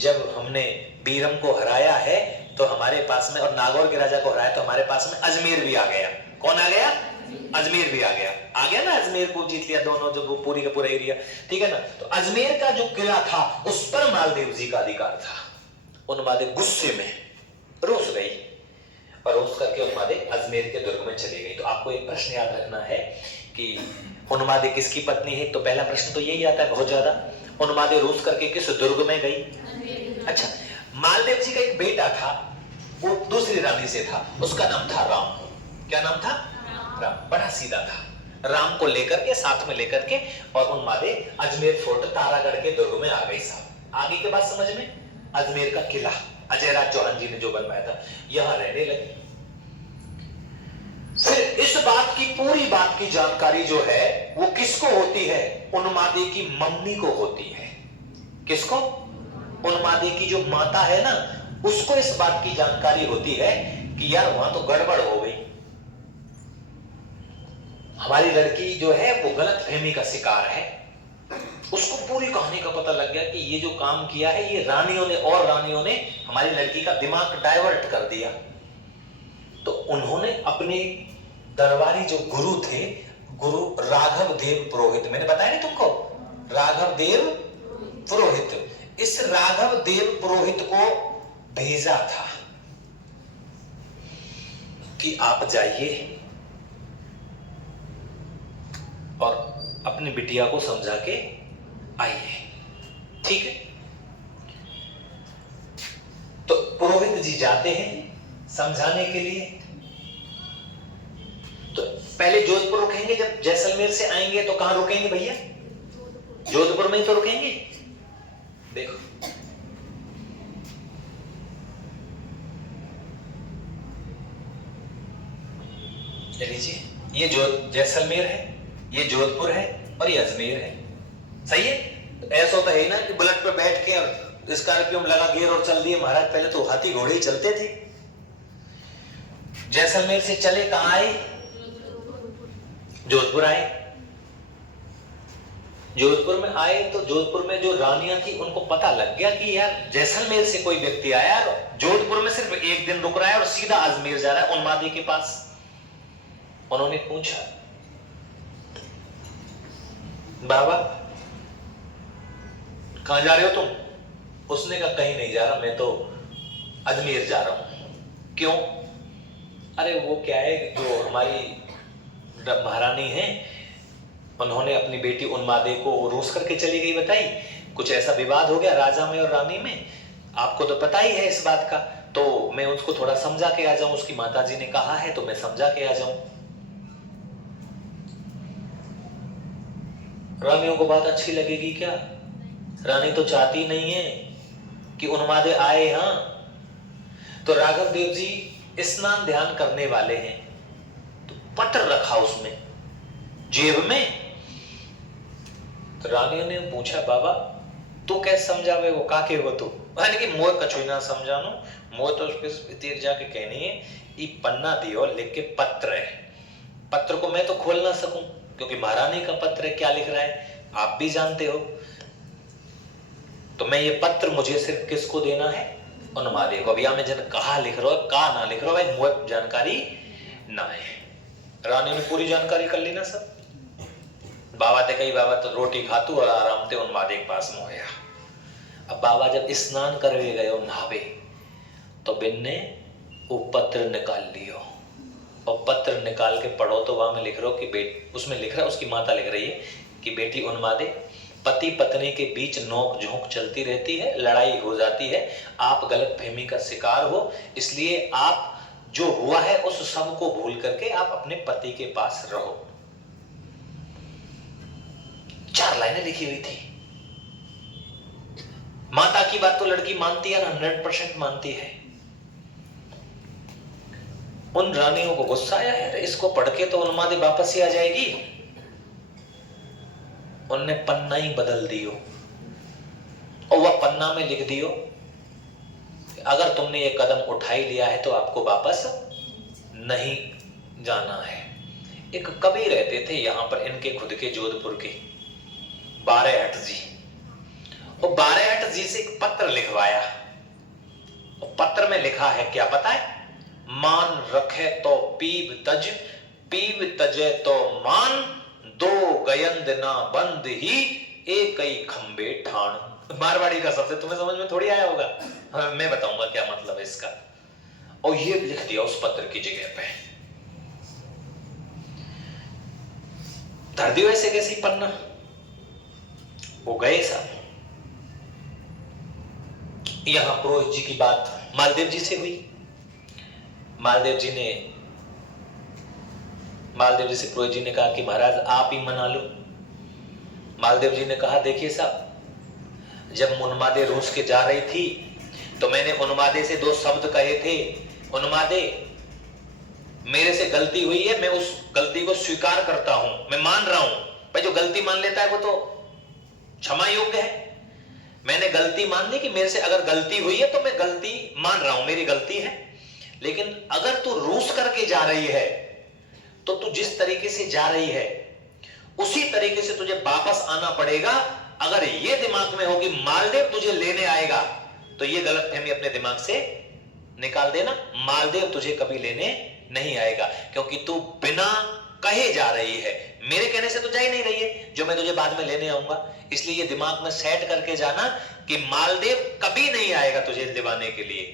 जब हमने बीरम को हराया है तो हमारे पास में, और नागौर के राजा को हराया तो हमारे पास में अजमेर भी आ गया। कौन आ गया? अजमेर भी आ गया ना। अजमेर को जीत लिया दोनों, जो पूरी का पूरा एरिया, ठीक है ना। तो अजमेर का जो किला था उस पर मालदेव जी का अधिकार था। उन्मादे गुस्से में रोस गई और रोस करके उन्मादे अजमेर के दुर्ग में चली गई। तो आपको एक प्रश्न याद रखना है कि उन्मादे किसकी पत्नी है? तो पहला प्रश्न तो यही आता है बहुत ज्यादा, उन्मादे रूस करके किस दुर्ग में गई? अच्छा, मालदेव जी का एक बेटा था, वो दूसरी रानी से था, उसका नाम था राम। क्या नाम था? राम। बड़ा सीधा था। राम को लेकर के, साथ में लेकर के, और उन्मादे अजमेर फोर्ट तारागढ़ के दुर्ग में आ गई। साहब आगे के बात समझ में? अजमेर का किला अजयराज चौहान जी ने जो बनवाया था, यहां रहने लगी। फिर इस बात की, पूरी बात की जानकारी जो है वो किसको होती है? उन्मादे की मम्मी को होती है। किसको? उन्मादे की जो माता है ना, उसको इस बात की जानकारी होती है कि यार वहां तो गड़बड़ हो गई, हमारी लड़की जो है वो गलत फहमी का शिकार है। उसको पूरी कहानी का पता लग गया कि ये जो काम किया है ये रानियों ने, और रानियों ने हमारी लड़की का दिमाग डाइवर्ट कर दिया। तो उन्होंने अपने दरबारी जो गुरु थे, गुरु राघव देव पुरोहित, मैंने बताया नहीं तुमको, राघव देव पुरोहित, इस राघव देव पुरोहित को भेजा था कि आप जाइए और अपनी बिटिया को समझा के आइए, ठीक है। तो पुरोहित जी जाते हैं समझाने के लिए। तो पहले जोधपुर रुकेंगे, जब जैसलमेर से आएंगे तो कहां रुकेंगे भैया? जोधपुर में ही तो रुकेंगे। देखो ये लीजिए, ये जैसलमेर है, ये जोधपुर है और ये अजमेर है। सही है? तो ऐसा तो है ना कि बुलेट पे बैठ के और स्कॉर्पियो में लगा गियर और चल दिए। महाराज पहले तो हाथी घोड़े ही चलते थे। जैसलमेर से चले कहां आए? जोधपुर आए। जोधपुर में आए तो जोधपुर में जो रानियां थी उनको पता लग गया कि यार जैसलमेर से कोई व्यक्ति आया, जोधपुर में सिर्फ एक दिन रुक रहा है और सीधा अजमेर जा रहा है उन्मादी के पास। उन्होंने पूछा, बाबा कहां जा रहे हो तुम? उसने कहा कहीं नहीं जा रहा, मैं तो अजमेर जा रहा हूं। क्यों? अरे वो क्या है, जो हमारी महारानी है उन्होंने अपनी बेटी उन्मादे को रोस करके चली गई, बताई कुछ ऐसा विवाद हो गया राजा में और रानी में, आपको तो पता ही है इस बात का। तो मैं उसको थोड़ा समझा के आ जाऊं, उसकी माताजी ने कहा है तो मैं समझा के आ जाऊं। रानियों को बात अच्छी लगेगी क्या? रानी तो चाहती नहीं है कि उन्मादे आए यहां। तो राघव देव जी स्नान ध्यान करने वाले हैं, तो पत्र रखा उसमें जेब में। तो रानियों ने पूछा, बाबा तू कैसे समझावे वो काके हो तू? यानी कि मोह कछु ना समझानो, मोह तो उसके तीर जाके कहनी है। ये पन्ना दियो लिख के पत्र है, पत्र को मैं तो खोल ना सकूं क्योंकि महारानी का पत्र है, क्या लिख रहा है आप भी जानते हो। तो मैं ये पत्र मुझे सिर्फ किसको देना है? उन्मादे को। अभिया में जन कहा लिख रहो का ना लिख रहो भाई, मुझे जानकारी ना है। रानी ने पूरी जानकारी कर ली ना सब। बाबा ते कही बाबा तो रोटी खातू और आराम ते उन्मादे के पास में होया। अब बाबा जब स्नान करवे गए नहावे तो बिन ने वो पत्र निकाल लियो और पत्र निकाल के पढ़ो तो वहां में लिख रहा हो कि उसमें लिख रहा है, उसकी माता लिख रही है कि बेटी उन्मादे, पति पत्नी के बीच नोक झोंक चलती रहती है, लड़ाई हो जाती है, आप गलत फहमी का शिकार हो, इसलिए आप जो हुआ है उस सब को भूल करके आप अपने पति के पास रहो। 4 लाइनें लिखी हुई थी। माता की बात तो लड़की मानती है ना, 100% मानती है। उन रानियों को गुस्सा आया, यार इसको पढ़ के तो उन्मादे वापस ही आ जाएगी। उनने पन्ना ही बदल दियो और वह पन्ना में लिख दियो अगर तुमने ये कदम उठा ही लिया है तो आपको वापस नहीं जाना है। एक कवि रहते थे यहां पर, इनके खुद के जोधपुर के, बारेहट जी। और बारेहट जी से एक पत्र लिखवाया और पत्र में लिखा है क्या पता है? मान रखे तो पीब तजे तो मान, दो गयंद ना बंद ही एक ही खंबे ठाण। मारवाड़ी का शब्द तुम्हें समझ में थोड़ी आया होगा, मैं बताऊंगा क्या मतलब है इसका। और ये लिख दिया उस पत्र की जगह पे, धर दियो ऐसे कैसे पन्ना। वो गए साहब। यहां पुरोहित जी की बात मालदेव जी से हुई। मालदेव जी से पुरोहित जी ने कहा कि महाराज आप ही मना लो। मालदेव जी ने कहा देखिए साहब, जब उन्मादे रूस के जा रही थी तो मैंने उन्मादे से 2 शब्द कहे थे, उन्मादे मेरे से गलती हुई है, मैं उस गलती को स्वीकार करता हूं, मैं मान रहा हूं। भाई जो गलती मान लेता है वो तो क्षमा योग्य है। मैंने गलती मान ली कि मेरे से अगर गलती हुई है तो मैं गलती मान रहा हूं, मेरी गलती है। लेकिन अगर तू रूस करके जा रही है तो तू जिस तरीके से जा रही है उसी तरीके से तुझे वापस आना पड़ेगा। अगर ये दिमाग में हो कि मालदेव तुझे लेने आएगा तो ये गलतफहमी अपने दिमाग से निकाल देना। मालदेव तुझे कभी लेने नहीं आएगा क्योंकि तू बिना कहे जा रही है, मेरे कहने से तो जा ही नहीं रही है जो मैं तुझे बाद में लेने आऊंगा। इसलिए ये दिमाग में सेट करके जाना कि मालदेव कभी नहीं आएगा तुझे दिवाने के लिए,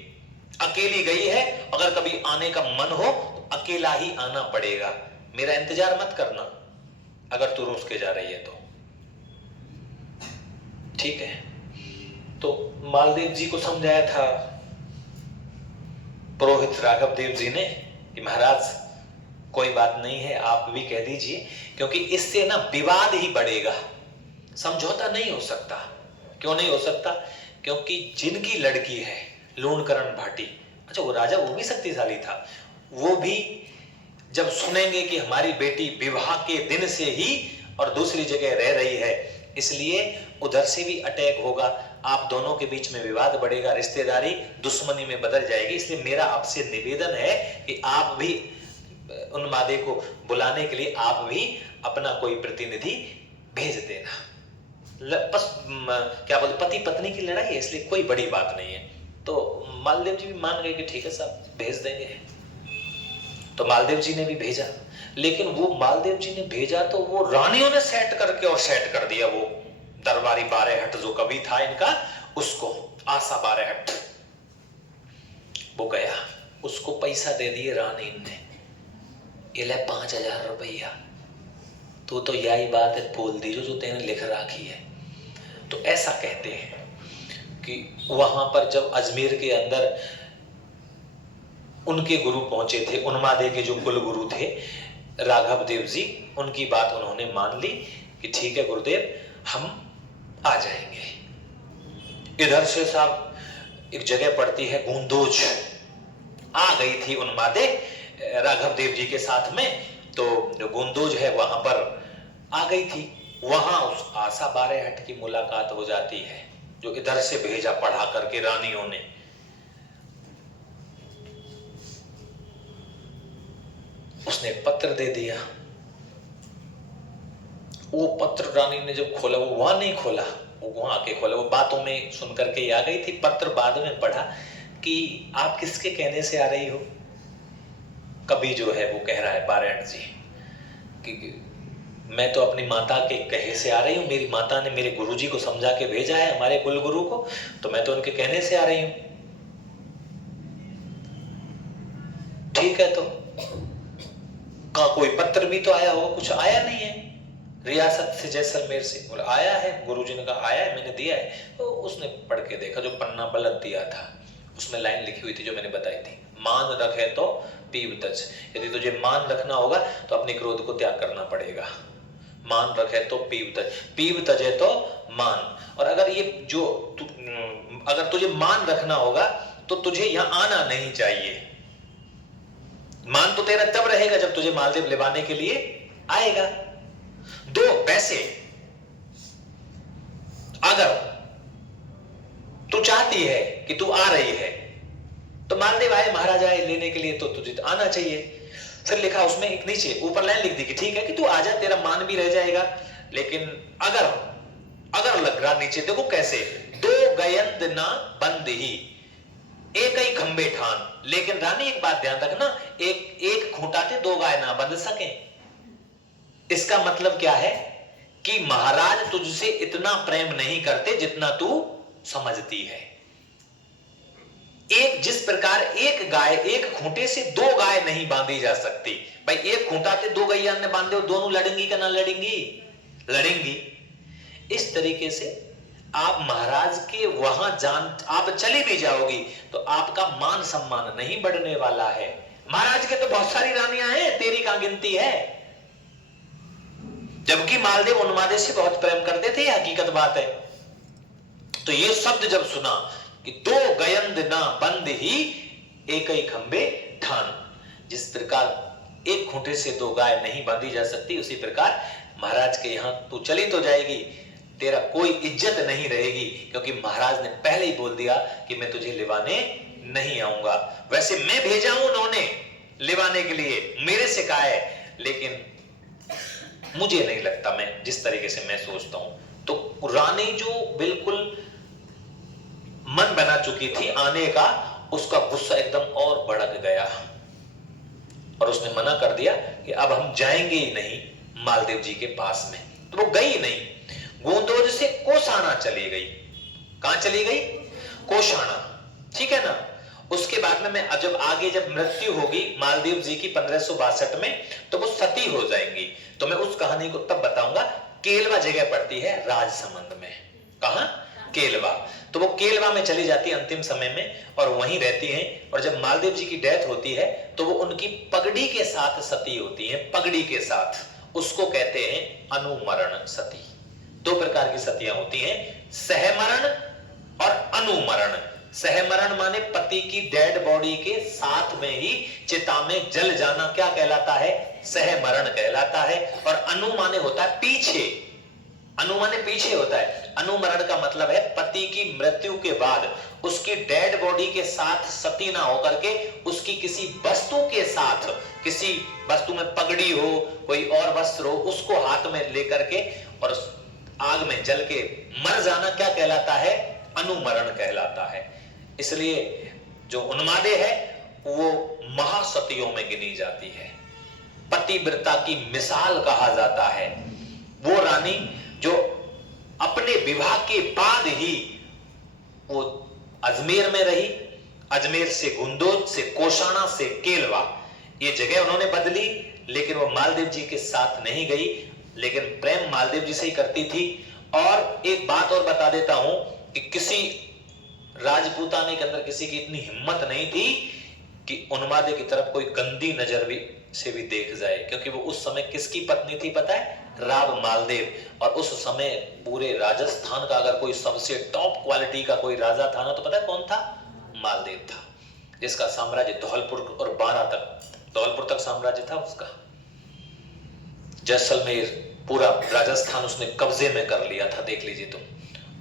अकेली गई है, अगर कभी आने का मन हो तो अकेला ही आना पड़ेगा, मेरा इंतजार मत करना अगर तू रूस के जा रही है तो। ठीक है, तो मालदेव जी को समझाया था पुरोहित राघव देव जी ने कि महाराज कोई बात नहीं है, आप भी कह दीजिए, क्योंकि इससे ना विवाद ही बढ़ेगा, समझौता नहीं हो सकता। क्यों नहीं हो सकता? क्योंकि जिनकी लड़की है लूणकरण भाटी, अच्छा वो राजा वो भी शक्तिशाली था, वो भी जब सुनेंगे कि हमारी बेटी विवाह के दिन से ही और दूसरी जगह रह रही है, इसलिए उधर से भी अटैक होगा, आप दोनों के बीच में विवाद बढ़ेगा, रिश्तेदारी दुश्मनी में बदल जाएगी। इसलिए मेरा आपसे निवेदन है कि आप भी उन्मादे को बुलाने के लिए आप भी अपना कोई प्रतिनिधि भेज देना। बस क्या बोलते, पति पत्नी की लड़ाई है इसलिए कोई बड़ी बात नहीं है। तो मालदेव जी भी मान गए कि ठीक है साहब भेज देंगे। तो मालदेव जी ने भी भेजा, लेकिन वो मालदेव जी ने भेजा तो वो रानियों ने सेट करके और सेट कर दिया वो दरबारी बारेहट जो कवि था इनका, उसको आशा बारेहट, वो गया, उसको पैसा दे दिए रानी ने, ये ले 5000 रुपया, तो यही बात है बोल दी जो तेने लिख रखी है। तो ऐसा कहते हैं कि वहां पर जब अजमेर के अंदर उनके गुरु पहुंचे थे, उन्मादे के जो कुल गुरु थे राघव देव जी, उनकी बात उन्होंने मान ली कि ठीक है गुरुदेव हम आ जाएंगे। इधर से साहब एक जगह पड़ती है गूंदोज, आ गई थी उन्मादे राघव देव जी के साथ में, तो जो गूंदोज है वहां पर आ गई थी। वहां उस आशा बारेहट की मुलाकात हो जाती है जो इधर से भेजा पढ़ा करके रानियों ने। उसने पत्र दे दिया, वो पत्र रानी ने जब खोला, वो वहां नहीं खोला, वो वहां आके खोला, वो बातों में सुन करके आ गई थी। पत्र बाद में पढ़ा कि आप किसके कहने से आ रही हो। कवि जो है वो कह रहा है पारायण जी कि मैं तो अपनी माता के कहे से आ रही हूं, मेरी माता ने मेरे गुरुजी को समझा के भेजा है, हमारे कुल गुरु को, तो मैं तो उनके कहने से आ रही हूं। ठीक है, तो का कोई पत्र भी तो आया होगा, कुछ आया नहीं है रियासत से, जैसलमेर से। बोला आया है, गुरुजी ने कहा आया है, मैंने दिया है। तो उसने पढ़ के देखा, जो पन्ना बलद दिया था उसमें लाइन लिखी हुई थी जो मैंने बताई थी, मान रखे तो पीव तज। यदि तुझे मान रखना होगा तो अपने क्रोध को त्याग करना पड़ेगा। मान रखे तो पीव तज, पीव तजे तो मान। और अगर ये जो अगर तुझे मान रखना होगा तो तुझे यहां आना नहीं चाहिए। मान तो तेरा तब रहेगा जब तुझे मालदीव लिवाने के लिए आएगा। दो पैसे अगर तू चाहती है कि तू आ रही है तो मालदीव आए, महाराज आए लेने के लिए, तो तुझे आना चाहिए। फिर लिखा उसमें एक नीचे ऊपर लाइन लिख दी कि ठीक है कि तू आ जा, तेरा मान भी रह जाएगा, लेकिन अगर लग रहा नीचे, देखो कैसे, दो गयंद ना बंद ही एक ही खंबे ठान। लेकिन रानी एक बात ध्यान रखना, एक खूंटा से दो गाय ना बंध सके। इसका मतलब क्या है कि महाराज तुझसे इतना प्रेम नहीं करते जितना तू समझती है। एक जिस प्रकार एक गाय, एक खूंटे से दो गाय नहीं बांधी जा सकती। भाई एक खूंटा से दो गैया ने बांधे हो, दोनों लड़ेंगी का ना लड़ेंगी? लड़ेंगी। इस तरीके से आप महाराज के वहां आप चली भी जाओगी तो आपका मान सम्मान नहीं बढ़ने वाला है। महाराज के तो बहुत सारी रानियां हैं, तेरी कहां गिनती है? जबकि मालदेव उन्मादे से बहुत प्रेम करते थे, हकीकत बात है। तो ये शब्द जब सुना कि दो गयंद ना बंद ही एक ही खंबे ठान, जिस प्रकार एक खूंटे से दो गाय नहीं बांधी जा सकती, उसी प्रकार महाराज के यहां तू चली तो जाएगी, तेरा कोई इज्जत नहीं रहेगी, क्योंकि महाराज ने पहले ही बोल दिया कि मैं तुझे लिवाने नहीं आऊंगा। वैसे मैं भेजा हूं उन्होंने लिवाने के लिए, मेरे से कहा है, लेकिन मुझे नहीं लगता, मैं जिस तरीके से मैं सोचता हूं। तो रानी जो बिल्कुल मन बना चुकी थी आने का, उसका गुस्सा एकदम और भड़क गया और उसने मना कर दिया कि अब हम जाएंगे ही नहीं मालदेव जी के पास में। तो वो गई नहीं, गोंदोज से कोसाना चली गई। कहां चली गई? कोसाना, ठीक है ना। उसके बाद में मैं जब आगे जब मृत्यु होगी मालदेव जी की 1562 में, तो वो सती हो जाएंगी। तो मैं उस कहानी को तब बताऊंगा। केलवा जगह पड़ती है राजसमंद में। कहां? केलवा। तो वो केलवा में चली जाती है अंतिम समय में और वहीं रहती हैं। और जब मालदेव जी की डेथ होती है तो वो उनकी पगड़ी के साथ सती होती है, पगड़ी के साथ। उसको कहते हैं अनुमरण सती। दो प्रकार की सतियां होती हैं, सहमरण और अनुमरण। सहमरण माने पति की डेड बॉडी के साथ में ही चिता में जल जाना, क्या कहलाता है? सहमरण कहलाता है। और अनु माने होता है पीछे, अनु माने पीछे होता है। अनुमरण का मतलब है पति की मृत्यु के बाद उसकी डेड बॉडी के साथ सती ना होकर के उसकी किसी वस्तु के साथ, किसी वस्तु में पगड़ी हो, कोई और वस्त्र हो, उसको हाथ में लेकर के और आग में जल के मर जाना क्या कहलाता है? अनुमरण कहलाता है। इसलिए जो उन्मादे है वो महासतियों में गिनी जाती है, पतिव्रता की मिसाल कहा जाता है। वो रानी जो अपने विवाह के बाद ही वो अजमेर में रही, अजमेर से गुंदोज से कोसाना से केलवा, ये जगह उन्होंने बदली, लेकिन वो मालदेव जी के साथ नहीं गई, लेकिन प्रेम मालदेव जी से ही करती थी। और एक बात और बता देता हूं कि किसी राजपूताने के अंदर किसी की इतनी हिम्मत नहीं थी कि उन्मादे की तरफ कोई गंदी नजर भी से भी देख जाए, क्योंकि वो उस समय किसकी पत्नी थी पता है? राव मालदेव। और उस समय पूरे राजस्थान का अगर कोई सबसे टॉप क्वालिटी का कोई राजा था ना, तो पता है कौन था? मालदेव था, जिसका साम्राज्य धौलपुर और बारां तक, धौलपुर तक साम्राज्य था उसका। जैसलमेर पूरा राजस्थान उसने कब्जे में कर लिया था, देख लीजिए तुम।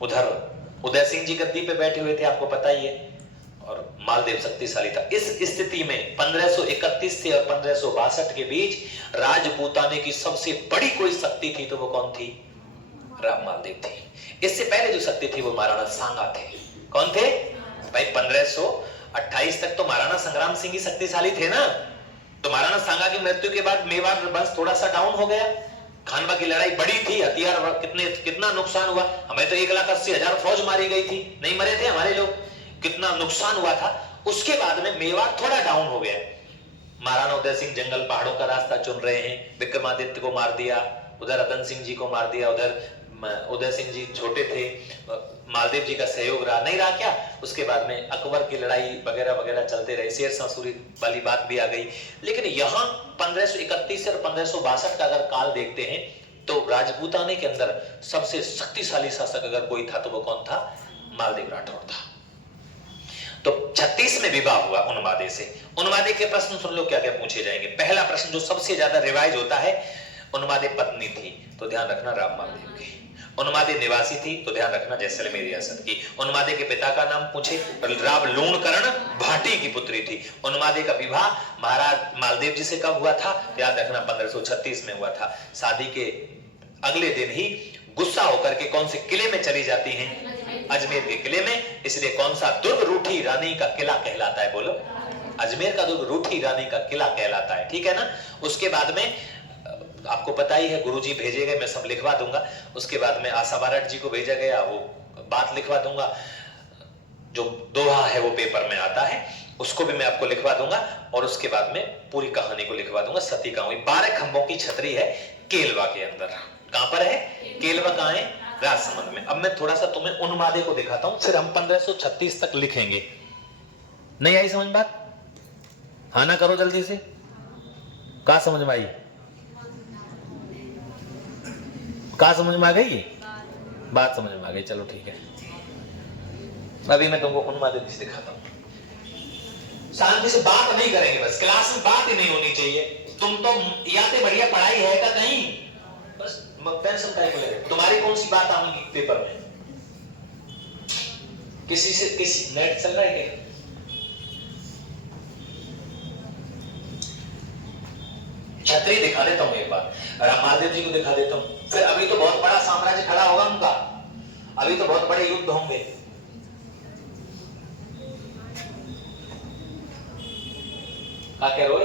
उधर उदय सिंह जी गद्दी पे बैठे हुए थे, आपको पता ही है, और मालदेव शक्तिशाली था। इस स्थिति में 1531 से और 1562 के बीच राजपूताने की सबसे बड़ी कोई शक्ति थी तो वो कौन थी? राव मालदेव थी। इससे पहले जो शक्ति थी वो महाराणा सांगा थे। कौन थे भाई? 28 तक तो महाराणा संग्राम सिंह ही शक्तिशाली थे ना। तो महाराणा सांगा की मृत्यु के बाद मेवाड़ वंश थोड़ा सा डाउन हो गया। खानवा की लड़ाई बड़ी थी, हथियार कितना नुकसान हुआ, हमें तो 1,80,000 फौज मारी गई थी, नहीं मरे थे हमारे लोग, कितना नुकसान हुआ था। उसके बाद में मेवाड़ थोड़ा डाउन हो गया। महाराणा उदय सिंह जंगल पहाड़ों का रास्ता चुन रहे हैं, विक्रमादित्य को मार दिया, उधर रतन सिंह जी को मार दिया, उधर उदय सिंह जी छोटे थे, मालदेव जी का सहयोग रहा नहीं रहा क्या। उसके बाद में अकबर की लड़ाई वगैरह वगैरह चलते रहे, शेरशाह सूरी वाली बात भी आ गई। लेकिन यहाँ 1531 और 1562 का अगर काल देखते हैं तो राजपूताने के अंदर सबसे शक्तिशाली शासक अगर कोई था तो वो कौन था? मालदेव राठौर था। तो 36 में विवाह हुआ उन्मादे से। उन्मादे के प्रश्न सुन लो क्या क्या पूछे जाएंगे। पहला प्रश्न जो सबसे ज्यादा रिवाइज होता है, उन्मादे पत्नी थी तो ध्यान रखना राम मालदेव की। उन्मादे निवासी थी तो ध्यान रखना जैसलमेर रियासत की। उन्मादे के पिता का नाम पूछे, राव लूणकर्ण भाटी की पुत्री थी। उन्मादे का विवाह महाराज मालदेव जी से कब हुआ था? याद रखना 1536 में हुआ था। शादी के अगले दिन ही गुस्सा होकर के कौन से किले में चली जाती हैं? अजमेर के किले में। इसलिए कौन सा दुर्ग रूठी रानी का किला कहलाता है? बोलो। अजमेर का दुर्ग रूठी रानी का किला कहलाता है, ठीक है ना। उसके बाद में आपको पता ही है गुरुजी भेजे गए, मैं सब लिखवा दूंगा। उसके बाद में आशा बारट जी को भेजा गया, वो बात लिखवा दूंगा। जो दोहा है वो पेपर में आता है, उसको भी मैं आपको लिखवा दूंगा। और उसके बाद में पूरी कहानी को लिखवा दूंगा। सती का 12 खंभों की छतरी है केलवा के अंदर। कहां पर है? केलवा कहां है? राजसमंद में। अब मैं थोड़ा सा तुम्हें उन्मादे को दिखाता हूं, फिर हम 1536 तक लिखेंगे। नहीं आई समझ बात? हाँ ना करो जल्दी से। कहा समझ में आई? कहा समझ में आ गई? बात समझ में आ गई, चलो ठीक है। अभी मैं तुमको उन्मादे दिखाता हूं। शांति से बात नहीं करेंगे, बस क्लास में बात ही नहीं होनी चाहिए। तुम तो या तो बढ़िया पढ़ाई है का कहीं, बस टेंशन का ही। तुम्हारी कौन सी बात आएगी पेपर में? किसी से किसी नेट चल रहा है क्या? छतरी दिखा देता हूं एक बार, रामादेव जी को दिखा देता हूं। फिर अभी तो बहुत बड़ा साम्राज्य खड़ा होगा उनका, अभी तो बहुत बड़े युद्ध होंगे। क्या कह रहे हो?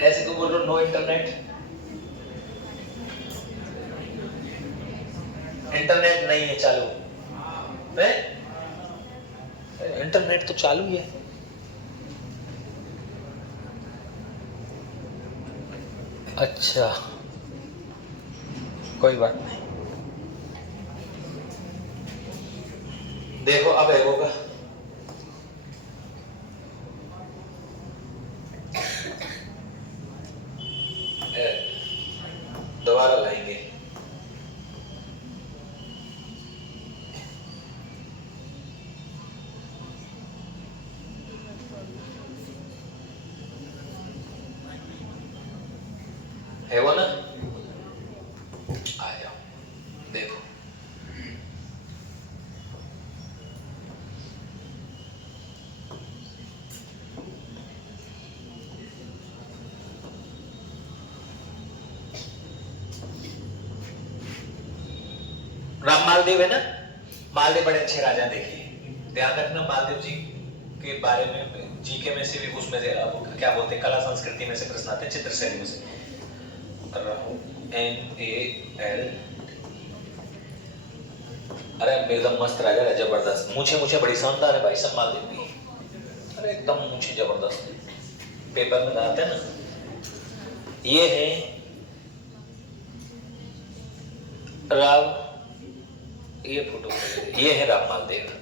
ऐसे को बोल रहे हो नो इंटरनेट? इंटरनेट नहीं है चालू है? इंटरनेट तो चालू ही है। अच्छा कोई बात नहीं, देखो अब है होगा। दोबारा लाएंगे। है वो ना? आ जाओ देखो। राम मालदेव है ना? मालदेव बड़े अच्छे राजा देखिए, ध्यान रखना। मालदेव जी के बारे में जीके में से भी, उसमें से क्या बोलते हैं, कला संस्कृति में से प्रश्न आते हैं, चित्र शैली में से। NAL। अरे एकदम मस्त राजा है, जबरदस्त। मुझे बड़ी शानदार है भाई सब मालदेव की। अरे एकदम मुझे जबरदस्त, पेपर में आते हैं ना। ये है राव, ये फोटो, ये है राम मालदेव।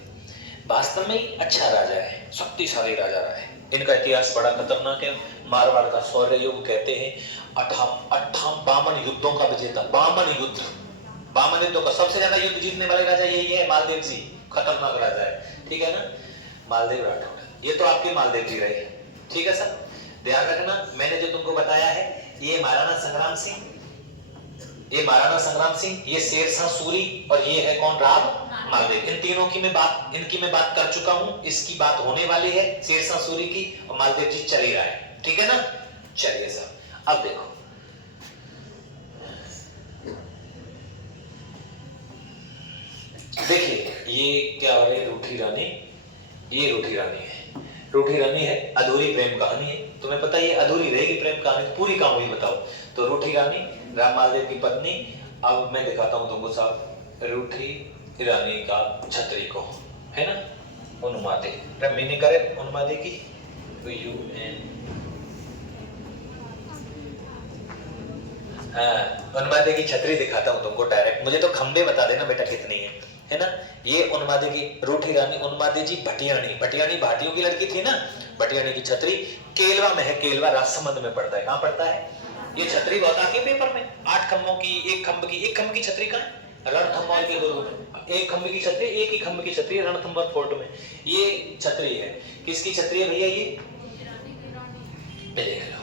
वास्तव में अच्छा राजा है, शक्तिशाली राजा रहा है। इनका इतिहास बड़ा खतरनाक है। मारवाड़ का शौर्य युग कहते हैं। 52 युद्धों का विजेता। 52 युद्धों का सबसे ज्यादा युद्ध जीतने वाले राजा यही है, मालदेव जी। खतरनाक राजा है, ठीक है ना। मालदेव राठौर, ये तो आपके मालदेव जी रहे, ठीक है सर। ध्यान रखना, मैंने जो तुमको बताया है, ये महाराणा संग्राम सिंह, ये महाराणा संग्राम सिंह, ये शेरशाह सूरी, और ये है कौन? राव मालदेव। इन तीनों की मैं बात कर चुका हूं। इसकी बात होने वाली है शेरशाह सूरी की, और मालदेव जी चल ही रहा है, ठीक है ना। चलिए सर, अब देखो देखिए, ये क्या हो रही है? रूठी रानी ये रूठी रानी है। रूठी रानी है, अधूरी प्रेम कहानी है। तुम्हें पता है ये अधूरी रहेगी प्रेम कहानी, तो पूरी कहानी बताओ। तो रूठी रानी, राम मालदेव की पत्नी। अब मैं दिखाता हूँ तुमको साहब रूठी रानी का छतरी को, है ना, उन्मादे। मीनिंग करे उन्मादे की, उन्मादे की छतरी दिखाता हूँ तुमको डायरेक्ट। मुझे तो खंबे बता देना बेटा कितनी है ना। ये उन्मादे की रूठी रानी, उन्मादे जी भटियाणी। भटियाणी भाटियों की लड़की थी ना। भटियाणी की छतरी केलवा में है। केलवा राजसमंद में पड़ता है। कहाँ पड़ता है ये छतरी? बहुत आती है पेपर में। 8 खंभों की, एक खंभ की छतरी कहाँ है? रणथंभौर के दुर्ग में। एक खंभ की छतरी, एक ही खंभ की छतरी रणथंभौर फोर्ट में। ये छतरी है। किसकी छतरी है भैया ये? देख लो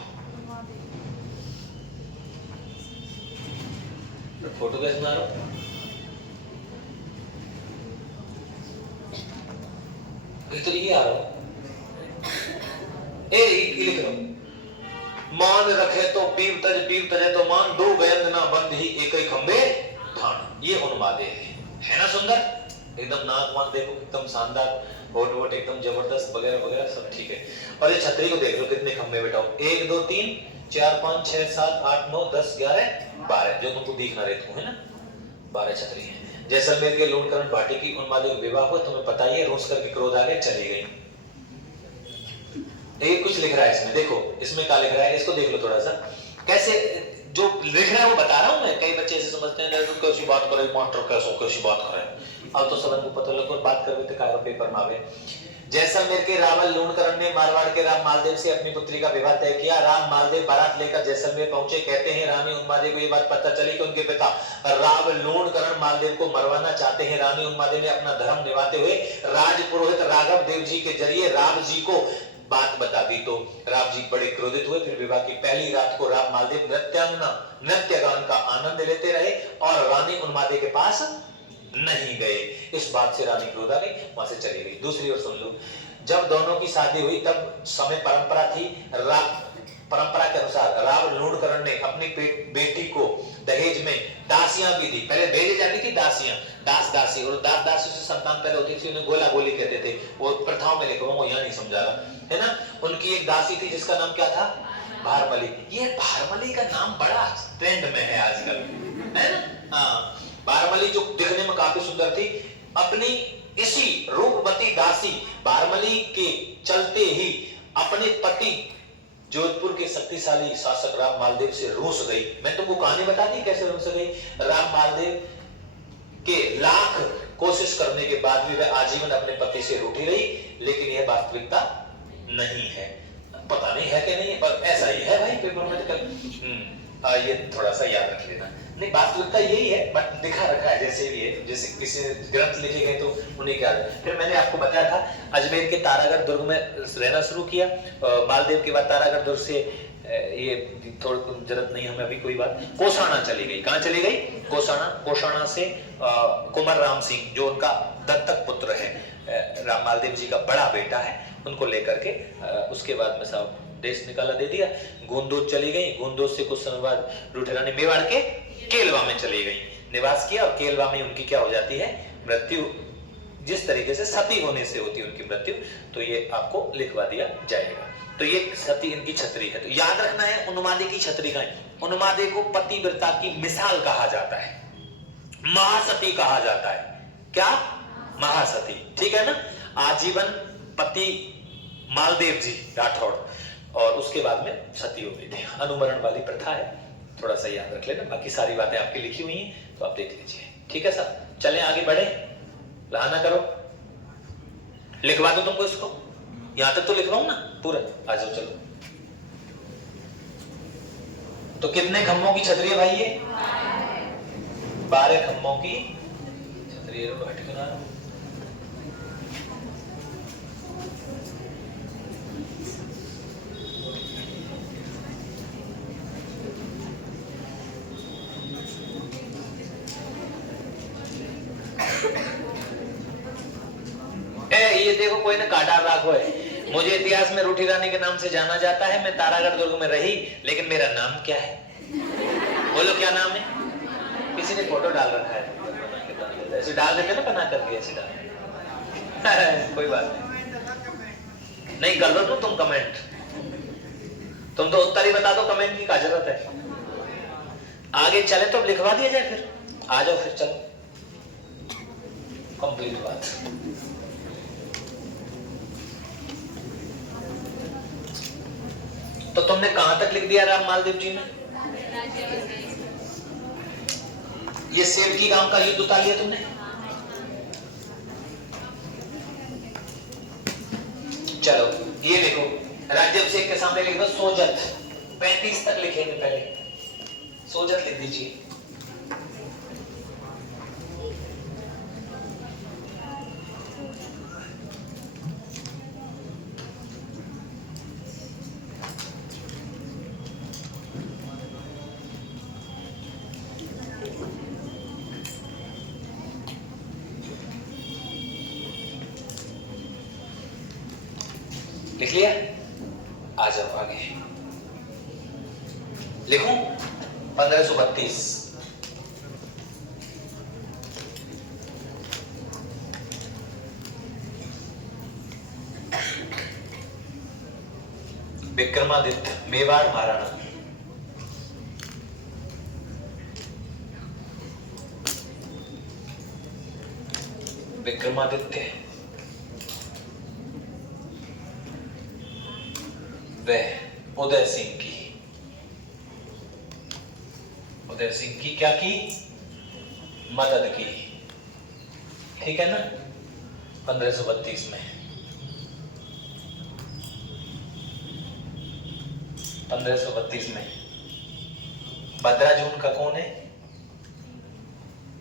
फोटो कैसे बना रहा हूं? तो ये आ रहा हूं, लिख रहा हूं। मान रखे तो पीर तजे तो मान, दो गयंद ना बंद ही एक ही खंबे ठान। ये उन्मादे है ना सुंदर? एकदम नाक वाक देखो एकदम शानदार, होठ वोट एकदम जबरदस्त, वगैरह वगैरह सब ठीक है। और ये छतरी को देख लो कितने खंबे बेटाओ, 1 2 3 4 5 6 7 8 9 10 11 12, जो तुमको दिख ना रहे तुमको, है ना, 12 छतरी है। जैसलमेर के लूणकरण भाटी की उन्मादे का विवाह हुआ, तुम्हें पता ही है, रूस करके क्रोध आ गए, चली गई। ये कुछ लिख रहा है इसमें, देखो इसमें क्या लिख रहा है, इसको देख लो थोड़ा सा। कैसे जो लिख रहा है वो बता रहा हूं मैं। कई बच्चे ऐसे समझते हैं कैसी बात करे मास्टर, कैसी बात करे। अब तो सबको पता लगा बात कर रहे थे कारो पेपर में आवे। जैसलमेर के रावल लूणकरण ने मारवाड़ के राम मालदेव से अपनी पुत्री का विवाह तय किया। राम मालदेव बारात लेकर जैसलमेर पहुंचे। कहते हैं रानी उन्मादे को ये बात पता चली कि उनके पिता राव लूणकरण मालदेव को मरवाना चाहते हैं। रानी उन्मादे ने अपना धर्म निभाते हुए राजपुरोहित राघव देव जी के जरिए राम जी को बात बता दी। तो राम जी बड़े क्रोधित हुए। फिर विवाह की पहली रात को राम मालदेव नृत्य गान का आनंद लेते रहे और रानी उन्मादे के पास नहीं गए। इस बात से रानी क्रोध आ गई, वहां से चली गई। दूसरी ओर सुन लो, जब दोनों की शादी हुई तब समय परंपरा थी, परंपरा के अनुसार राव लूणकरण ने अपनी बेटी को दहेज में दासियां भी दी। पहले भेजे जाती थी दासियां, दासी, और दासी से संतान पैदा होती थी, उन्हें गोला गोली कहते थे। वो प्रथाओं में लिखा हुआ, यहाँ नहीं समझा रहा है ना। उनकी एक दासी थी जिसका नाम क्या था? भारमली। ये भारमली का नाम बड़ा ट्रेंड में है आजकल, है ना। हाँ, भारमली जो दिखने में काफी सुंदर थी, अपनी इसी रूपवती दासी भारमली के चलते ही अपने पति जोधपुर के शक्तिशाली शासक राम मालदेव से रूस गई। मैं तुमको कहानी बता दी कैसे रूस गई। राम मालदेव के लाख कोशिश करने के बाद भी वह आजीवन अपने पति से रूठी रही, लेकिन यह वास्तविकता नहीं है। पता नहीं है कि नहीं, पर ऐसा ही है भाई पेपर में तो। ये थोड़ा सा याद रख लेना। नहीं, वास्तविकता यही है, बट दिखा रखा है जैसे भी है, जैसे किसी ग्रंथ लिखे गए तो उन्हें क्या। फिर मैंने आपको बताया था अजमेर के तारागढ़ दुर्ग में रहना शुरू किया। मालदेव के बाद तारागढ़ दुर्ग से ये थोड़ी जरूरत नहीं हमें अभी कोई बात, कोसाना चली गई। कहाँ चली गई? कोसाना से कुंवर राम सिंह, जो उनका दत्तक पुत्र है, राम मालदेव जी का बड़ा बेटा है, उनको लेकर के उसके बाद में साहब देश निकाला दे दिया। गूंदोज चली गई। गूंदोज से कुछ समय बाद रूठी रानी मेवाड़ के केलवा में चली गई, निवास किया, और केलवा में उनकी क्या हो जाती है? मृत्यु। जिस तरीके से सती होने से होती है उनकी मृत्यु, तो ये आपको लिखवा दिया जाएगा। तो ये सती इनकी छतरी है। तो याद रखना है उन्मादे की छतरी का। उन्मादे को पतिव्रता की मिसाल कहा जाता है, महासती कहा जाता है। क्या? महासती, ठीक है ना। आजीवन पति मालदेव जी राठौड़, और उसके बाद में सती हो गई थी। अनुमरण वाली प्रथा है, थोड़ा सा याद रख लेना। बाकी सारी बातें आपकी लिखी हुई हैं, तो आप देख लीजिए, ठीक है सर। चलें आगे बढ़े, बहाना करो, लिखवा दो तुमको इसको। यहां तक तो लिखवाऊं ना पूरा, आ जाओ चलो। तो कितने खंभों की छतरी है भाई ये? 12 खंभों की छतरी है। ये देखो कोई ने काटा राखो है। मुझे इतिहास में रूठी रानी के नाम से जाना जाता है। मैं तारागढ़ दुर्ग में रही, लेकिन मेरा नाम क्या है? बोलो क्या नाम है? किसी ने फोटो डाल रखा है, ऐसे डाल देते ना बना करके, ऐसे डाल कोई बात नहीं। नहीं कर दो तुम कमेंट, तुम तो उत्तर ही बता दो, कमेंट की क्या जरूरत है। आगे चले तो अब लिखवा दिया जाए, फिर आ जाओ, फिर चलो कंप्लीट बात। तो तुमने कहां तक लिख दिया राम मालदेव जी में? ये सेब की गांव का युद्ध उतार लिया तुमने? चलो ये लिखो, राज्याभिषेक के सामने लिख दो सोजत, 35 तक लिखेंगे, पहले सोजत लिख दीजिए। लिख लिया? आ जाओ आगे लिखूं। 1532 विक्रमादित्य मेवाड़ महाराणा। विक्रमादित्य वह उदय सिंह की, उदय सिंह की क्या की? मदद की, ठीक है ना? 1532 में 1532 में भद्राजून का कौन है?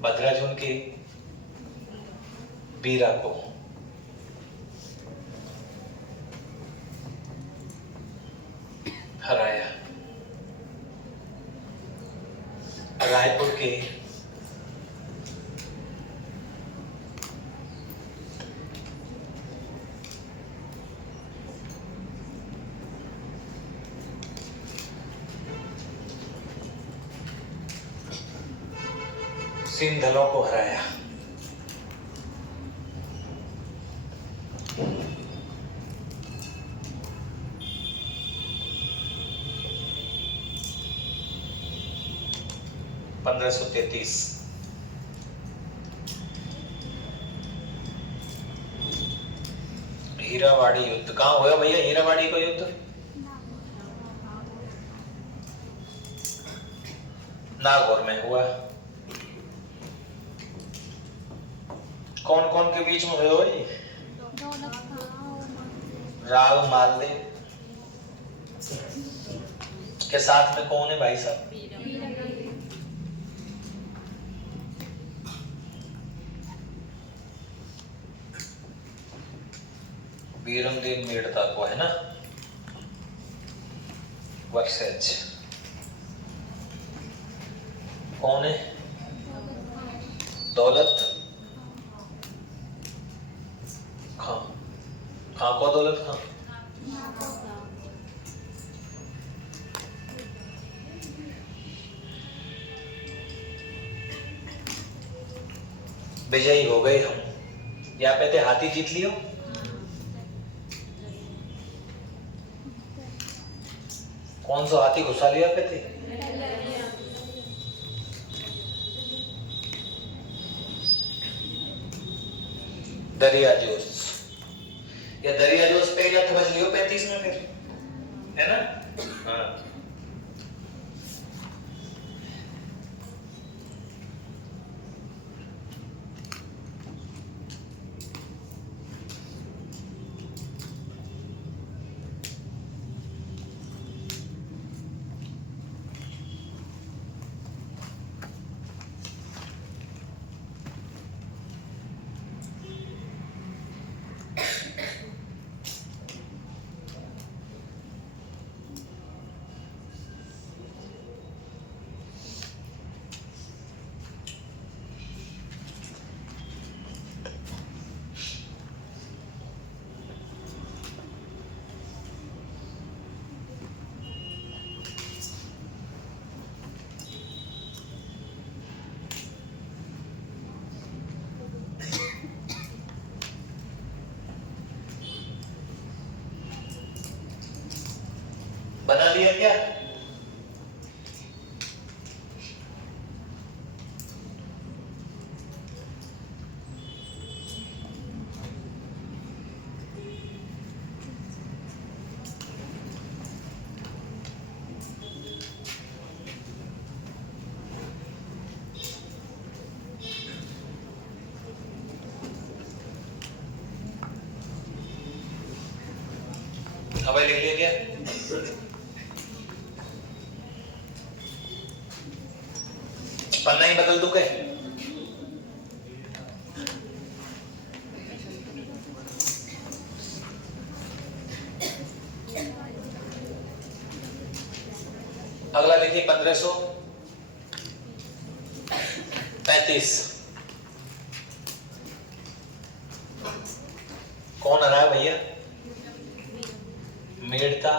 भद्राजून के बीरा को हराया। रायपुर के सिंधलों को हराया। पंद्रह सौ 33 हीरावाड़ी युद्ध कहाँ हुआ भैया? हीरावाड़ी का युद्ध नागौर में हुआ। कौन कौन के बीच में हुआ भाई? राव मालदेव के साथ में कौन है भाई साहब? बीरमदेव मेड़ता को है ना, वर्सेज। कौन है? दौलत खां। खां को दौलत खां। विजयी हो गए हम। यहाँ पे थे हाथी जीत लियो। कौन सा हाथी घुसा लिया पे थे? दरिया जोश, या दरिया जोश पे या समझ लियो 35 में फिर, है ना? हाँ बना लिया क्या? अब लिख लिया क्या? पन्ना ही बदल दूं क्या? अगला लिखिए 1535। कौन आ रहा है भैया? मेड़ता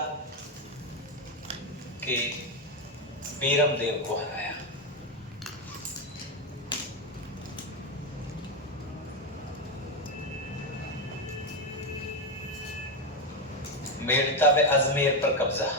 के बीरम देव को हराया। मेड़ता में अजमेर पर कब्जा।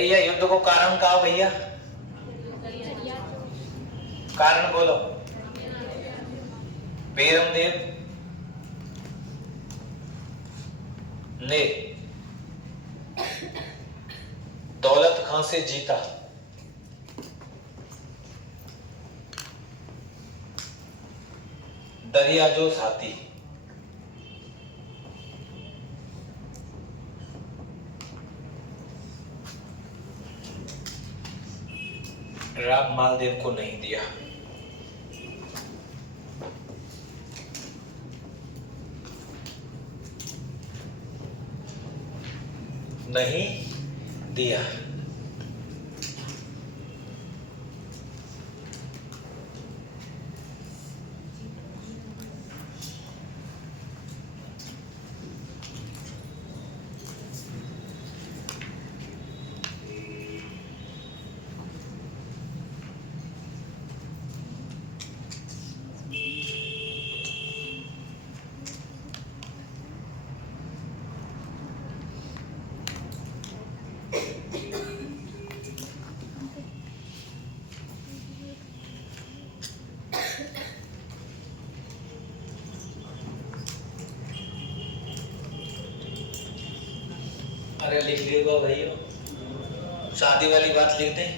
ये युद्ध को कारण कहा भैया? कारण बोलो। बीरमदेव ने दौलत खां से जीता। दरिया जो साथी। राम मालदेव को नहीं दिया। नहीं दिया। अरे लिख लिएगा भैया, शादी वाली बात लिख दें।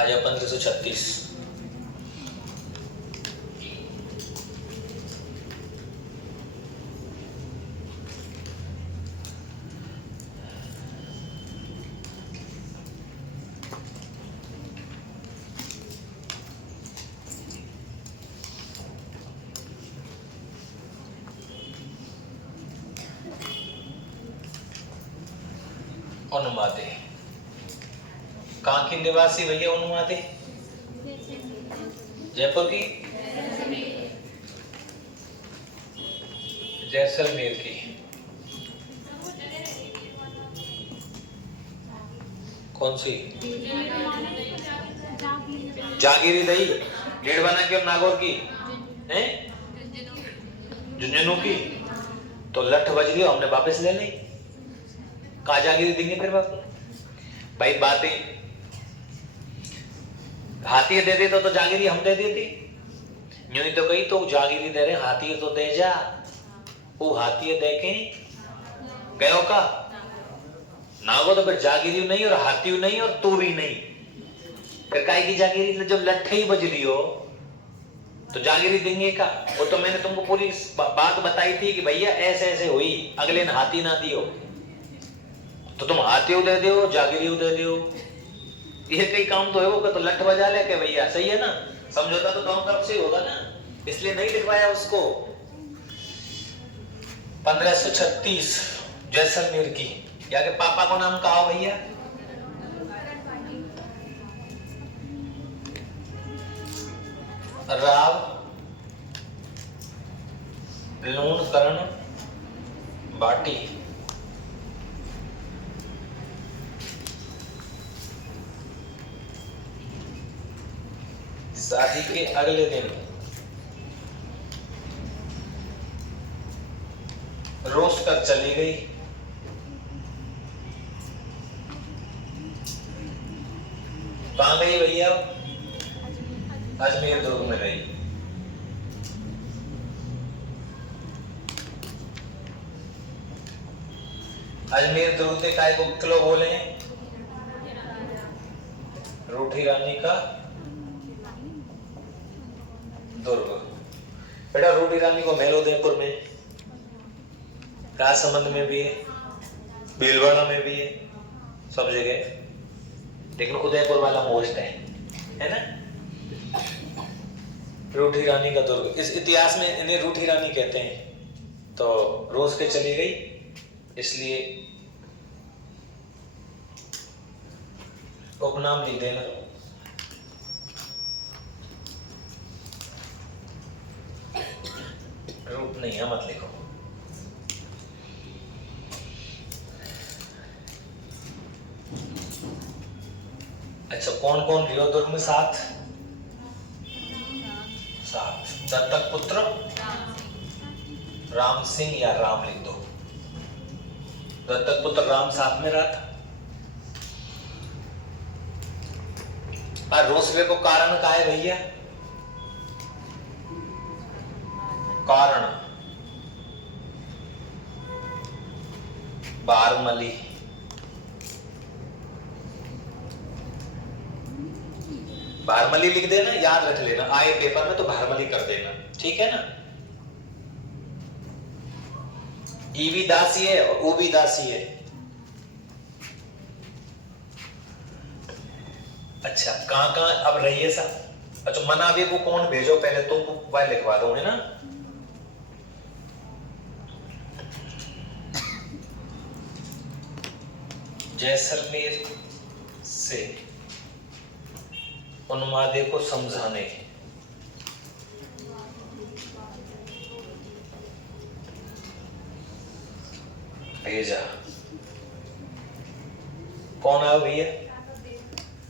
आजा 1536। उन्मादे कहाँ की निवासी भैया? उन्मादे जयपुर की, जैसलमेर की। कौन सी? जागीरी दही डेढ़वाना की और नागौर की हैं? झुंझुनू की। तो लठ बज गया, हमने वापस ले ली। कहा जागीरी देंगे फिर बापू? भाई बातें हाथी दे दे तो जागीरी हम दे देती। यूं ही तो कही तो जागीरी दे रहे, हाथी तो दे जा। वो हाथी दे के गयो का नागो तो फिर जागीरी नहीं और हाथी नहीं और तू भी नहीं। फिर काय की जागीरी? जब लट्ठे ही बज रही हो तो जागीरी देंगे का? वो तो मैंने तुमको पूरी बात बताई थी कि भैया ऐसे ऐसे हुई, अगले ने हाथी ना दियो तो तुम हाथी दे दो, जागीरी दे दो। ये कई काम तो है वो तो लठ बजा ले के भैया, सही है ना? समझौता तो दोनों तरफ से होगा ना, इसलिए नहीं लिखवाया उसको। 1536 जैसलमेर की। या के पापा को नाम कहा भैया? राव लूणकरण बाटी। शादी के अगले दिन रोज कर चली गई। कहाँ गई भैया? अजमेर दुर्ग में गई। अजमेर दुर्ग के काय को किलो बोले? रूठी रानी का दुर्ग। बेटा रूठी रानी को महल उदयपुर में, राजसमंद में भी है, भीलवाड़ा में भी है, सब जगह, लेकिन उदयपुर वाला मोस्ट है ना। रूठी रानी का दुर्ग, इस इतिहास में इन्हें रूठी रानी कहते हैं। तो रोज के चली गई, इसलिए उपनाम लिख देना। रूप नहीं है, मत लिखो। अच्छा, कौन कौन रियो दुर्ग में? साथ। दत्तक पुत्र राम सिंह या राम लिख दो। दत्तक पुत्र राम साथ में रहा था। और रोसवे को कारण का है भैया? कारण बारमली। भारमली लिख देना, याद रख लेना, आए पेपर में तो भारमली कर देना, ठीक है ना। ई भी दासी है और ओ भी दासी है। अच्छा, कहां कहां अब रही है सब? अच्छा, मनावे को कौन भेजो? पहले तुमको वह लिखवा दो, है ना। जैसलमेर से उन्मादे को समझाने भेजा। कौन आया भैया?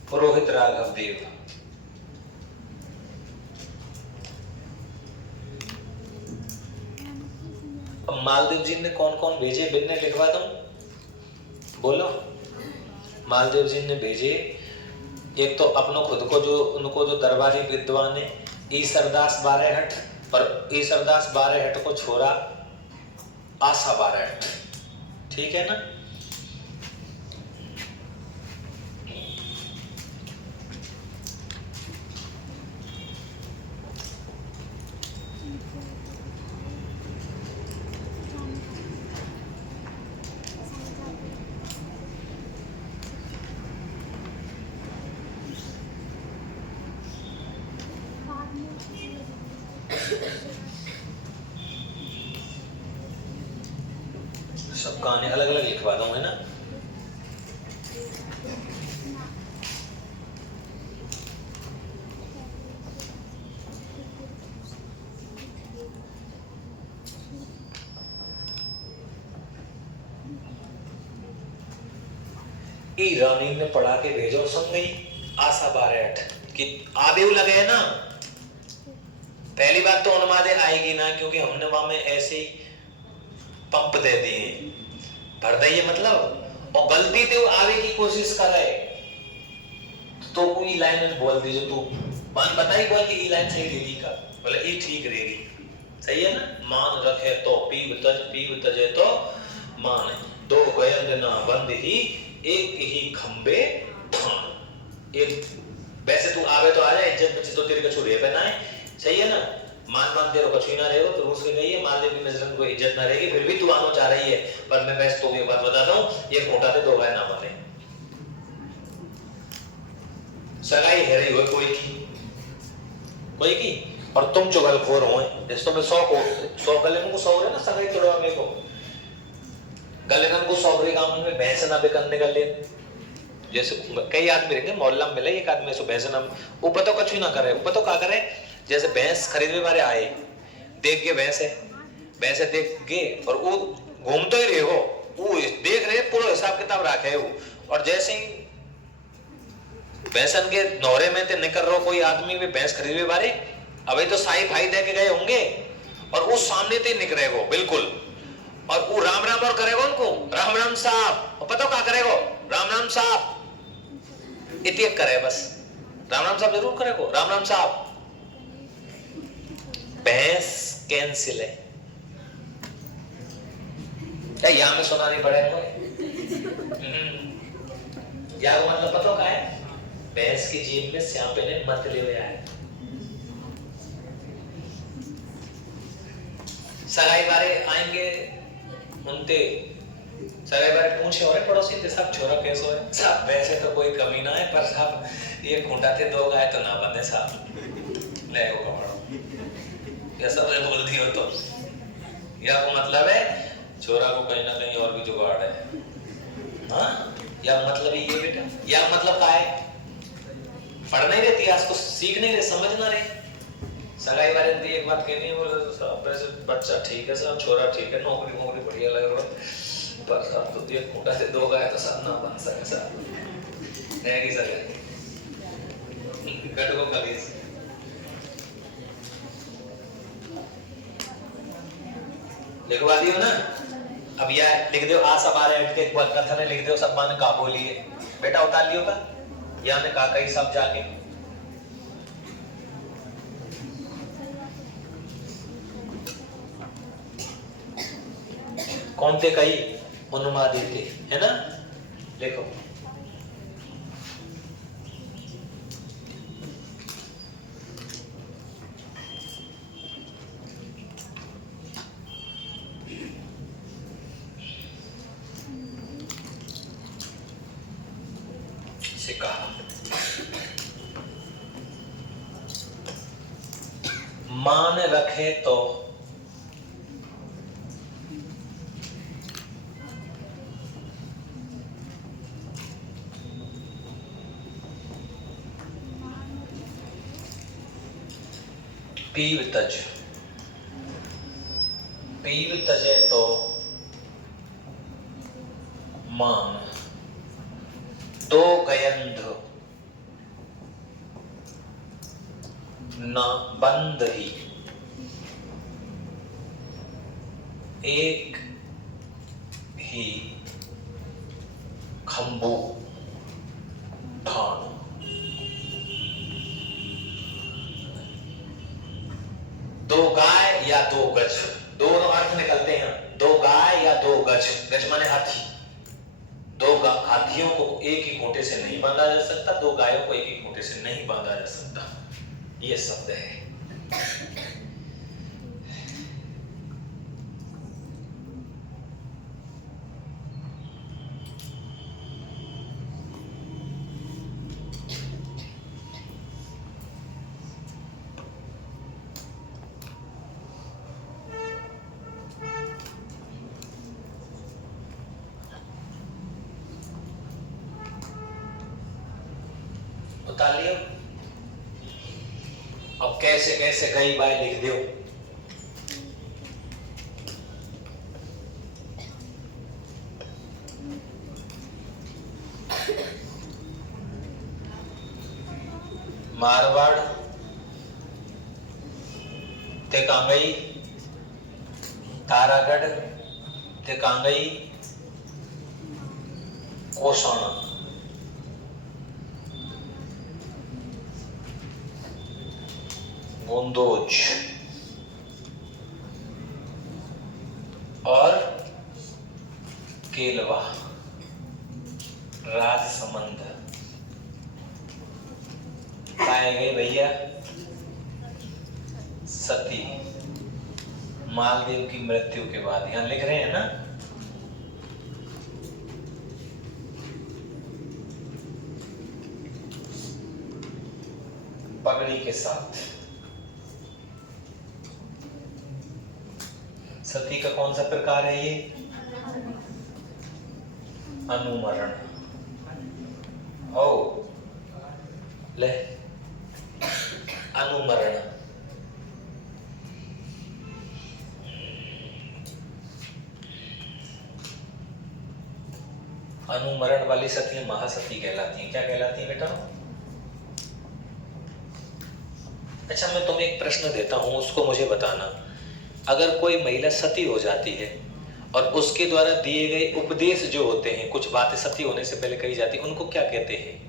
पुरोहित राघव देव। अब मालदेव जी ने कौन कौन भेजे? बिन्ने लिखवा दूं? बोलो। मालदेव जी ने भेजे, एक तो अपनों खुद को जो उनको जो दरबारी विद्वान है ईसरदास बारेहट, और ईसरदास बारेहट को छोरा आशा बारेहट, ठीक है ना। सब कहानी अलग अलग लिखवा दूं, है ना। ई रानी ने पढ़ा के भेजो संगई आशा बारेट कि आबेऊ लगे ना। पहली बात तो उन्मादे आएगी ना, क्योंकि हमने वहां में ऐसे ही पंप दे दिए, भर दिए मतलब, और गलती से वो आवे की कोशिश कर रहे तो कोई लाइन में बोल दीजिए, तू मान बताई बोल कि ई लाइन सही दीदी का, बोले ये ठीक रहेगी, सही है ना। मान रखे तो पीव तजे तो मान, दो गयंग ना बंद ही एक ही खंबे ठान। एक वैसे तू आवे तो आ जाए, इज्जत बचे तो तेरे का छुरे पे ना है, सही है ना। मान तेरे को छुई ना रहेगा तो रूस के गई है, मान ले भी नजर को इज्जत ना रहेगी, फिर भी तू आनो चाह रही है। पर मैं वैसे तो एक बात बताता हूँ, ये खोटा थे दो गाय ना मारे, सगाई है रही हो कोई की, और तुम चुगलखोर हो। जिस तो मैं 100 गले को 100 ना सगाई तोड़वा मेरे को, गले को 100 काम में भैंस ना बेकने का ले। जैसे कई आदमी रहेंगे मोहल्ला में मिले, एक आदमी से भैंस ना वो पता कुछ ना करे, वो पता क्या करे, जैसे भैंस खरीदने वाले आए, देख के भैंस है देख के, और वो घूम तो ही रहे हो, वो देख रहे पूरा हिसाब किताब रखे हो। और जैसे ही भैंसन के नौरे में ते निकल रहो कोई आदमी भी भैंस खरीदे बारे, अभी तो साई भाई दे के गए होंगे और उस सामने ते निकलेगो बिल्कुल, और वो राम राम और करेगो उनको, राम राम साहब, और पता क्या करेगो, राम राम साहब इतने करे, बस राम राम साहब जरूर करेगो, राम राम साहब। भैंस कैंसिल है, यहां में सुना नहीं पड़ेगा यार, मतलब पता क्या है, भैंस की जीभ में स्यापे ने मत ले हुए आए। सगाई बारे आएंगे उनते, सगाई बारे पूछे और पड़ोसी थे सब छोरा कैसे है साहब, वैसे तो कोई कमी ना है पर साहब ये खूंटा थे दो गाय तो ना बंधे साहब, ले वो कपड़ो ये सब बोल दियो तो, या वो मतलब है छोरा को कहीं ना कहीं और भी जुगाड़ है। हाँ या मतलब ये बेटा, या मतलब क्या है, पढ़ नहीं रहे इतिहास को, सीख नहीं रहे, समझ ना रहे। सगाई वाले ने एक बात कहनी है, बोले साहब वैसे बच्चा ठीक है साहब, छोरा ठीक है, नौकरी नौकरी बढ़िया लग रहा है, पर साहब तो ये खूंटा से दो गाय तो साहब ना बन सके साहब, रहेगी सगाई गटको कलीस। लिखवा दियो ना, अब यह लिख दो आ सब आ रहे हैं, एक बार कथन है लिख दो सब माने का बोली है, बेटा उतार लियो का, यहाँ में काका ही सब जाके कौन थे कई अनुमा देते है ना, देखो से कहा, मान रखे तो पीव तज, पीव तजे तो मान, दो गयंध न बंद ही, एक ही खंबू ठान। दो गाय या दो गज, दोनों अर्थ निकलते हैं, दो गाय या दो गज, गज माने हाथी, दो हाथियों को एक ही खूंटे से नहीं बांधा जा सकता, दो गायों को एक ही खूंटे से नहीं बांधा जा सकता, ये शब्द है। उतार लियो, अब कैसे कैसे कई बार लिख दो, मारवाड़ ते कांगई, तारागढ़ ते कांगई, कोसाना, गोंदोज और केलवा, राजसमंद पाए गए भैया सती मालदेव की मृत्यु के बाद, यहां लिख रहे हैं ना, पगड़ी के साथ। सती का कौन सा प्रकार है ये, अनुमरण। ओ ले अनुमरण, अनुमरण वाली सती महासती कहलाती हैं। क्या कहलाती हैं बेटा? अच्छा, मैं तुम्हें एक प्रश्न देता हूं, उसको मुझे बताना। अगर कोई महिला सती हो जाती है और उसके द्वारा दिए गए उपदेश जो होते हैं, कुछ बातें सती होने से पहले कही जाती, उनको क्या कहते हैं?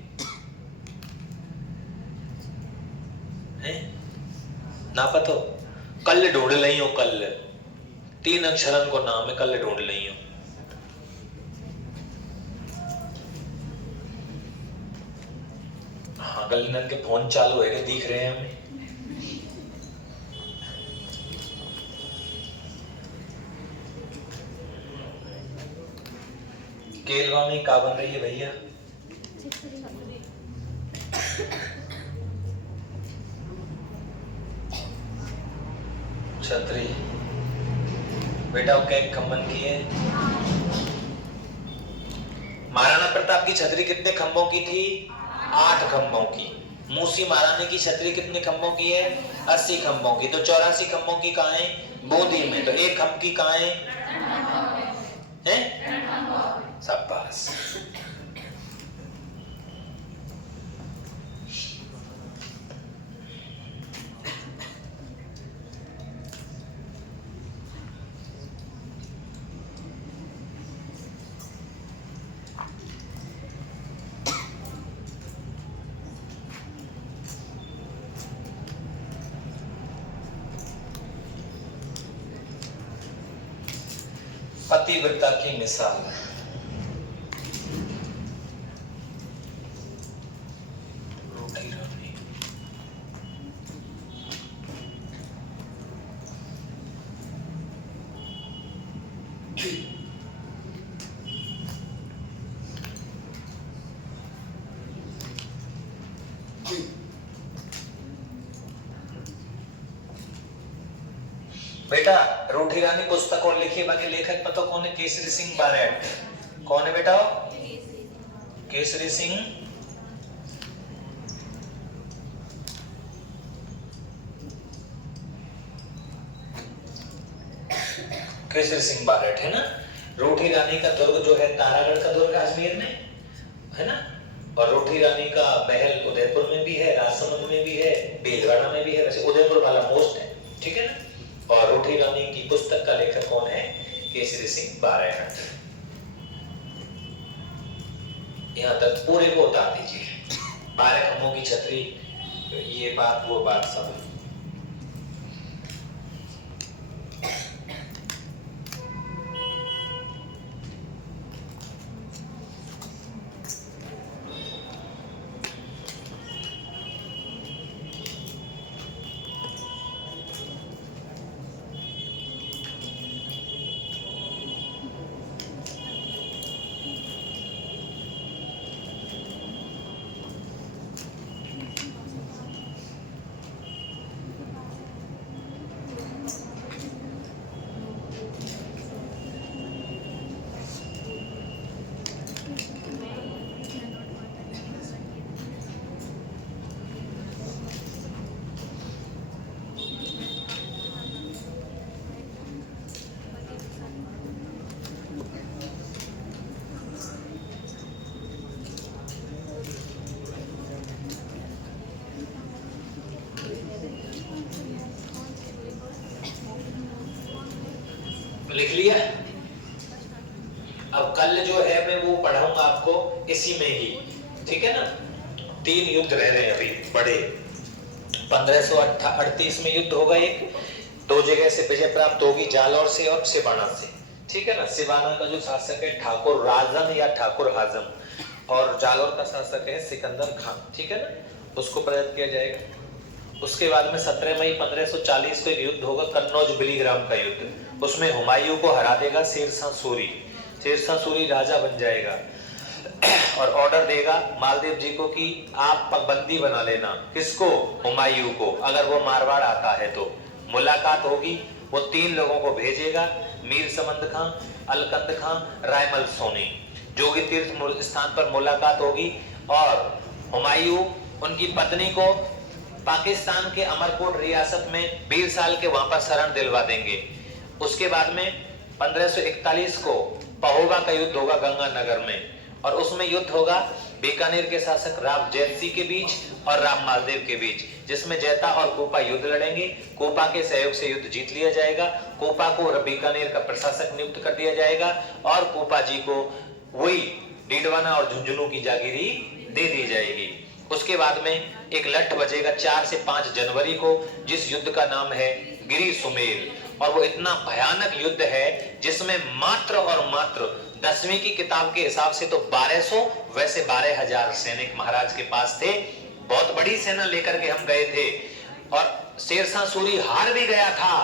ना पता? कल ढूंढ लई हो, कल 3 अक्षरन को नाम है, कल ढूंढ लई हो। हाँ, गलीनन के फोन चालू है, दिख रहे हैं हमें। केलवा में क्या बन रही है भैया? छतरी बेटा, वो क्या खम्बन की है? महाराणा प्रताप की छतरी कितने खंभों की थी? 8 खंभों की। मूसी महारानी की छतरी कितने खंभों की है? 80 खंभों की। तो 84 खंभों की कहाँ है? बूंदी में। तो 1 खंभ की कहाँ है? शाबाश। पतिव्रता की मिसाल। रोटी रानी। बेटा, रूठी रानी पुस्तक और लिखी बाकी लेखक पता कौन है? केसरी सिंह बारेट। कौन है बेटा? केसरी सिंह केसरी सिंह बारेट है ना। रूठी रानी का दुर्ग जो है, तारागढ़ का दुर्ग अजमेर में है ना, और रूठी रानी का महल उदयपुर में भी है, राजसमंद में भी है, भीलवाड़ा में भी है। वैसे उदयपुर वाला मोस्ट है, ठीक है ना। और रूठी रानी की पुस्तक का लेखक कौन है? केसरी सिंह बारेट। यहाँ तक पूरे को उतार दीजिए। 12 खंभों की छतरी, ये बात वो बात सब। लिख लिया? अब कल जो है मैं वो पढ़ाऊंगा आपको इसी में ही, ठीक है ना। 3 युद्ध रह रहे हैं अभी बड़े। 1538 में युद्ध होगा एक, 2 जगह से विजय प्राप्त होगी, जालौर से और सिवाना से, ठीक है ना। सिवाना का जो शासक है ठाकुर राजन या ठाकुर हाजम, और जालौर का शासक है सिकंदर खान, ठीक है ना। उसको पराजित किया जाएगा। उसके बाद में 17 मई 1540 को एक युद्ध होगा, कन्नौज बिलीग्राम का युद्ध। उसमें हुमायूं को हरा देगा शेरशाह सूरी। शेरशाह सूरी राजा बन जाएगा और ऑर्डर देगा मालदेव जी को कि आप बंदी बना लेना। किसको? हुमायूं को। अगर वो मारवाड़ आता है तो मुलाकात होगी। वो 3 लोगों को भेजेगा, मीर समंद खां, अलकंद खां, रायमल सोनी। जोगी तीर्थ स्थान पर मुलाकात होगी और हुमायूं उनकी पत्नी को पाकिस्तान के अमरकोट रियासत में 20 साल के वहां पर शरण दिलवा देंगे। उसके बाद में 1541 को पहोबा का युद्ध होगा गंगानगर में, और उसमें युद्ध होगा बीकानेर के शासक राव जैतसी के बीच और राम मालदेव के बीच, जिसमें जैता और कोपा युद्ध लड़ेंगे। कोपा के सहयोग से युद्ध जीत लिया जाएगा। कोपा को बीकानेर का प्रशासक नियुक्त कर दिया जाएगा और कोपा जी को वही डीडवाना और झुंझुनू की जागीरी दे दी जाएगी। उसके बाद में एक लठ बजेगा 4 से 5 जनवरी को, जिस युद्ध का नाम है गिरी सुमेल। और वो इतना भयानक युद्ध है जिसमें मात्र और मात्र 10वीं की किताब के हिसाब से तो 1200, वैसे 12,000 सैनिक महाराज के पास थे। बहुत बड़ी सेना लेकर के हम गए थे और शेरशाह सूरी हार भी गया था,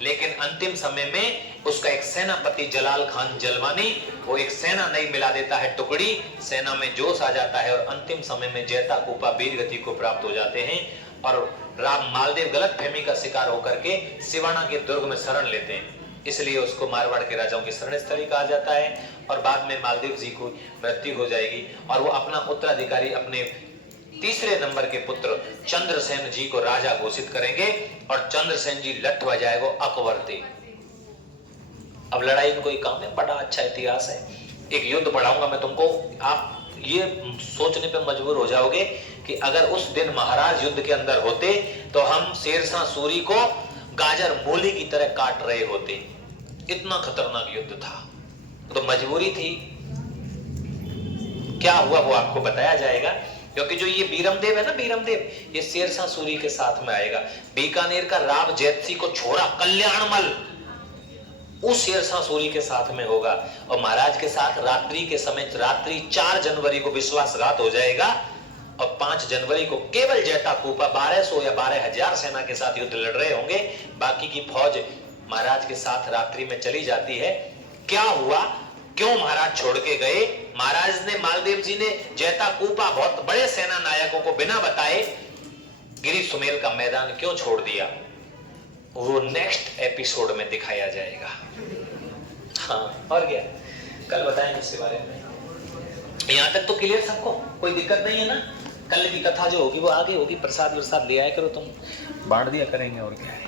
लेकिन अंतिम समय में उसका एक सेनापति जलाल खान जलवानी वो एक सेना नहीं मिला देता है टुकड़ी, सेना में जोश आ जाता है और अंतिम समय में जैता कोपा वीर गति को प्राप्त हो जाते हैं और राम मालदेव गलतफहमी का शिकार होकर के सिवाना के दुर्ग में शरण लेते हैं। इसलिए उसको मारवाड़ के राजाओं की शरण स्थली कहा जाता है और बाद में मालदेव जी को मृत्यु हो जाएगी और वो अपना उत्तराधिकारी अपने तीसरे नंबर के पुत्र चंद्रसेन जी को राजा घोषित करेंगे और चंद्रसेन जी लठ बजाएगा अकबर थे। अब लड़ाई में कोई काम है, बड़ा अच्छा इतिहास है। एक युद्ध पढ़ाऊंगा मैं तुमको, आप ये सोचने पे मजबूर हो जाओगे कि अगर उस दिन महाराज युद्ध के अंदर होते तो हम शेरशाह सूरी को गाजर मूली की तरह काट रहे होते। इतना खतरनाक युद्ध था, तो मजबूरी थी। क्या हुआ वो आपको बताया जाएगा, क्योंकि जो ये बीरमदेव है ना, बीरमदेव ये शेरशाह सूरी के साथ में आएगा। बीकानेर का राव जैतसी को छोड़ा कल्याणमल उस शेरशाह सूरी के साथ में होगा और महाराज के साथ रात्रि के समय, रात्रि 4 जनवरी को विश्वासघात हो जाएगा और 5 जनवरी को केवल जैता कोपा 1200 या 12,000 सेना के साथ युद्ध लड़ रहे होंगे। बाकी की फौज महाराज के साथ रात्रि में चली जाती है। क्या हुआ, क्यों महाराज छोड़ के गए? महाराज ने, मालदेव जी ने जैता कोपा बहुत बड़े सेना नायकों को बिना बताए गिरी सुमेल का मैदान क्यों छोड़ दिया, वो नेक्स्ट एपिसोड में दिखाया जाएगा। हाँ, और क्या कल बताएंगे इसके बारे में। यहां तक तो क्लियर सबको, कोई दिक्कत नहीं है ना? कल की कथा जो होगी वो आगे होगी, प्रसाद ले आया करो तुम, बांट दिया करेंगे और क्या है।